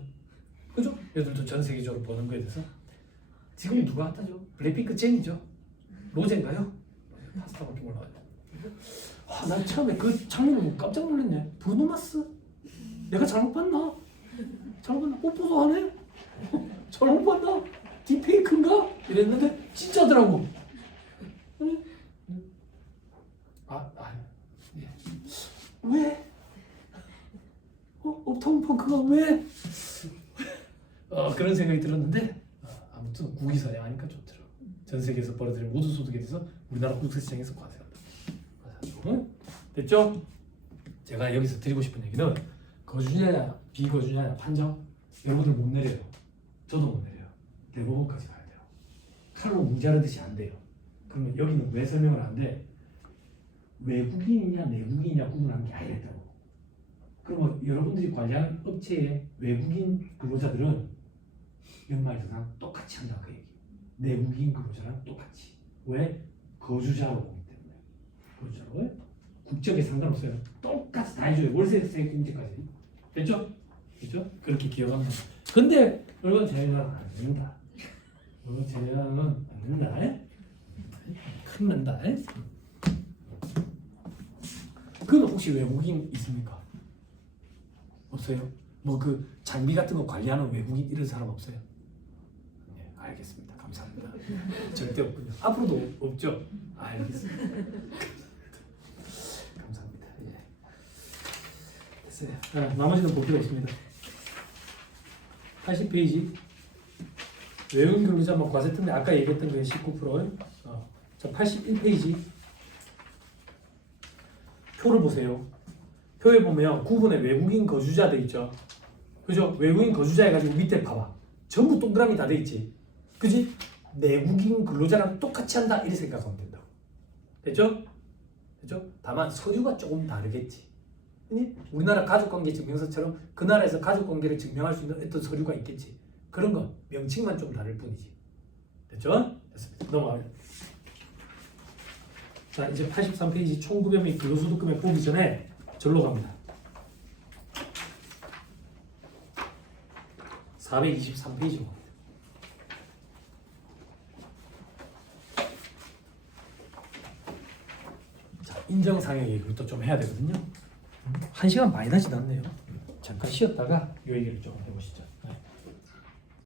그죠? 얘들도 전 세계적으로 버는 거에 대해서 지금 누가 핫하죠? 블랙핑크 젠이죠. 로제인가요? 파스타밖에 몰라요. 난 처음에 그 장면을 보고 깜짝 놀랐네. 브루노마스? 내가 잘못 봤나? 뽀뽀도 하네? 잘못 봤나? 딥페이크인가? 이랬는데 진짜더라고. 예. 왜? 업타운 펑크가 왜? 그런 생각이 들었는데 아무튼 국위선양 하니까 좋더라고. 전 세계에서 벌어들인 모든 소득에 대해서 우리나라 국세청에서 과세한다. 됐죠? 제가 여기서 드리고 싶은 얘기는 거주자냐 비거주자냐 판정 여러분들 못 내려요. 저도 못 내려요. 대법원까지 가야 돼요. 칼로 뭉자르듯이 안 돼요. 그러면 여기는 왜 설명을 안 돼? 외국인이냐 내국인이냐 구분하는 게 아니랬다고. 그러면 여러분들이 관리하는 업체의 외국인 근로자들은 연말정산 똑같이 한다 그 얘기. 내국인 근로자랑 똑같이. 왜? 거주자로 보기 때문에. 거주자로. 왜? 국적에 상관없어요. 똑같이 다 해줘요. 월세세 공제까지. 됐죠? 됐죠? 그렇게 기억하면. 근데 월급 제한은 안 된다. 월급 제한은 안 된다. 큰일 난다. 그건 혹시 외국인 있습니까? 없어요? 뭐 그 장비 같은 거 관리하는 외국인 이런 사람 없어요? 네, 알겠습니다. 감사합니다. 절대 없군요. 앞으로도 없죠? 알겠습니다. 감사합니다. 예. 됐어요. 나머지는 볼 필요 없습니다. 80페이지 외국인 근로자 과세 특례 아까 얘기했던 게 19%. 자, 81페이지 표를 보세요. 표에 보면 구분에 외국인 거주자 돼 있죠. 그죠? 외국인 거주자 해가지고 밑에 봐봐. 전부 동그라미 다 돼 있지. 그지? 내국인 근로자랑 똑같이 한다 이렇게 생각하면 된다고. 됐죠? 됐죠? 다만 서류가 조금 다르겠지. 우리나라 가족관계증명서처럼 그 나라에서 가족관계를 증명할 수 있는 어떤 서류가 있겠지. 그런 거 명칭만 좀 다를 뿐이지. 됐죠? 됐습니다. 넘어가요. 자, 이제 83페이지 총급여 및 근로소득금액 보기 전에 절로 갑니다. 423페이지로 갑니다. 자, 인정상의 얘기를 또 좀 해야 되거든요. 1시간 많이 나진 않네요. 잠깐 쉬었다가 이 얘기를 좀 해보시죠.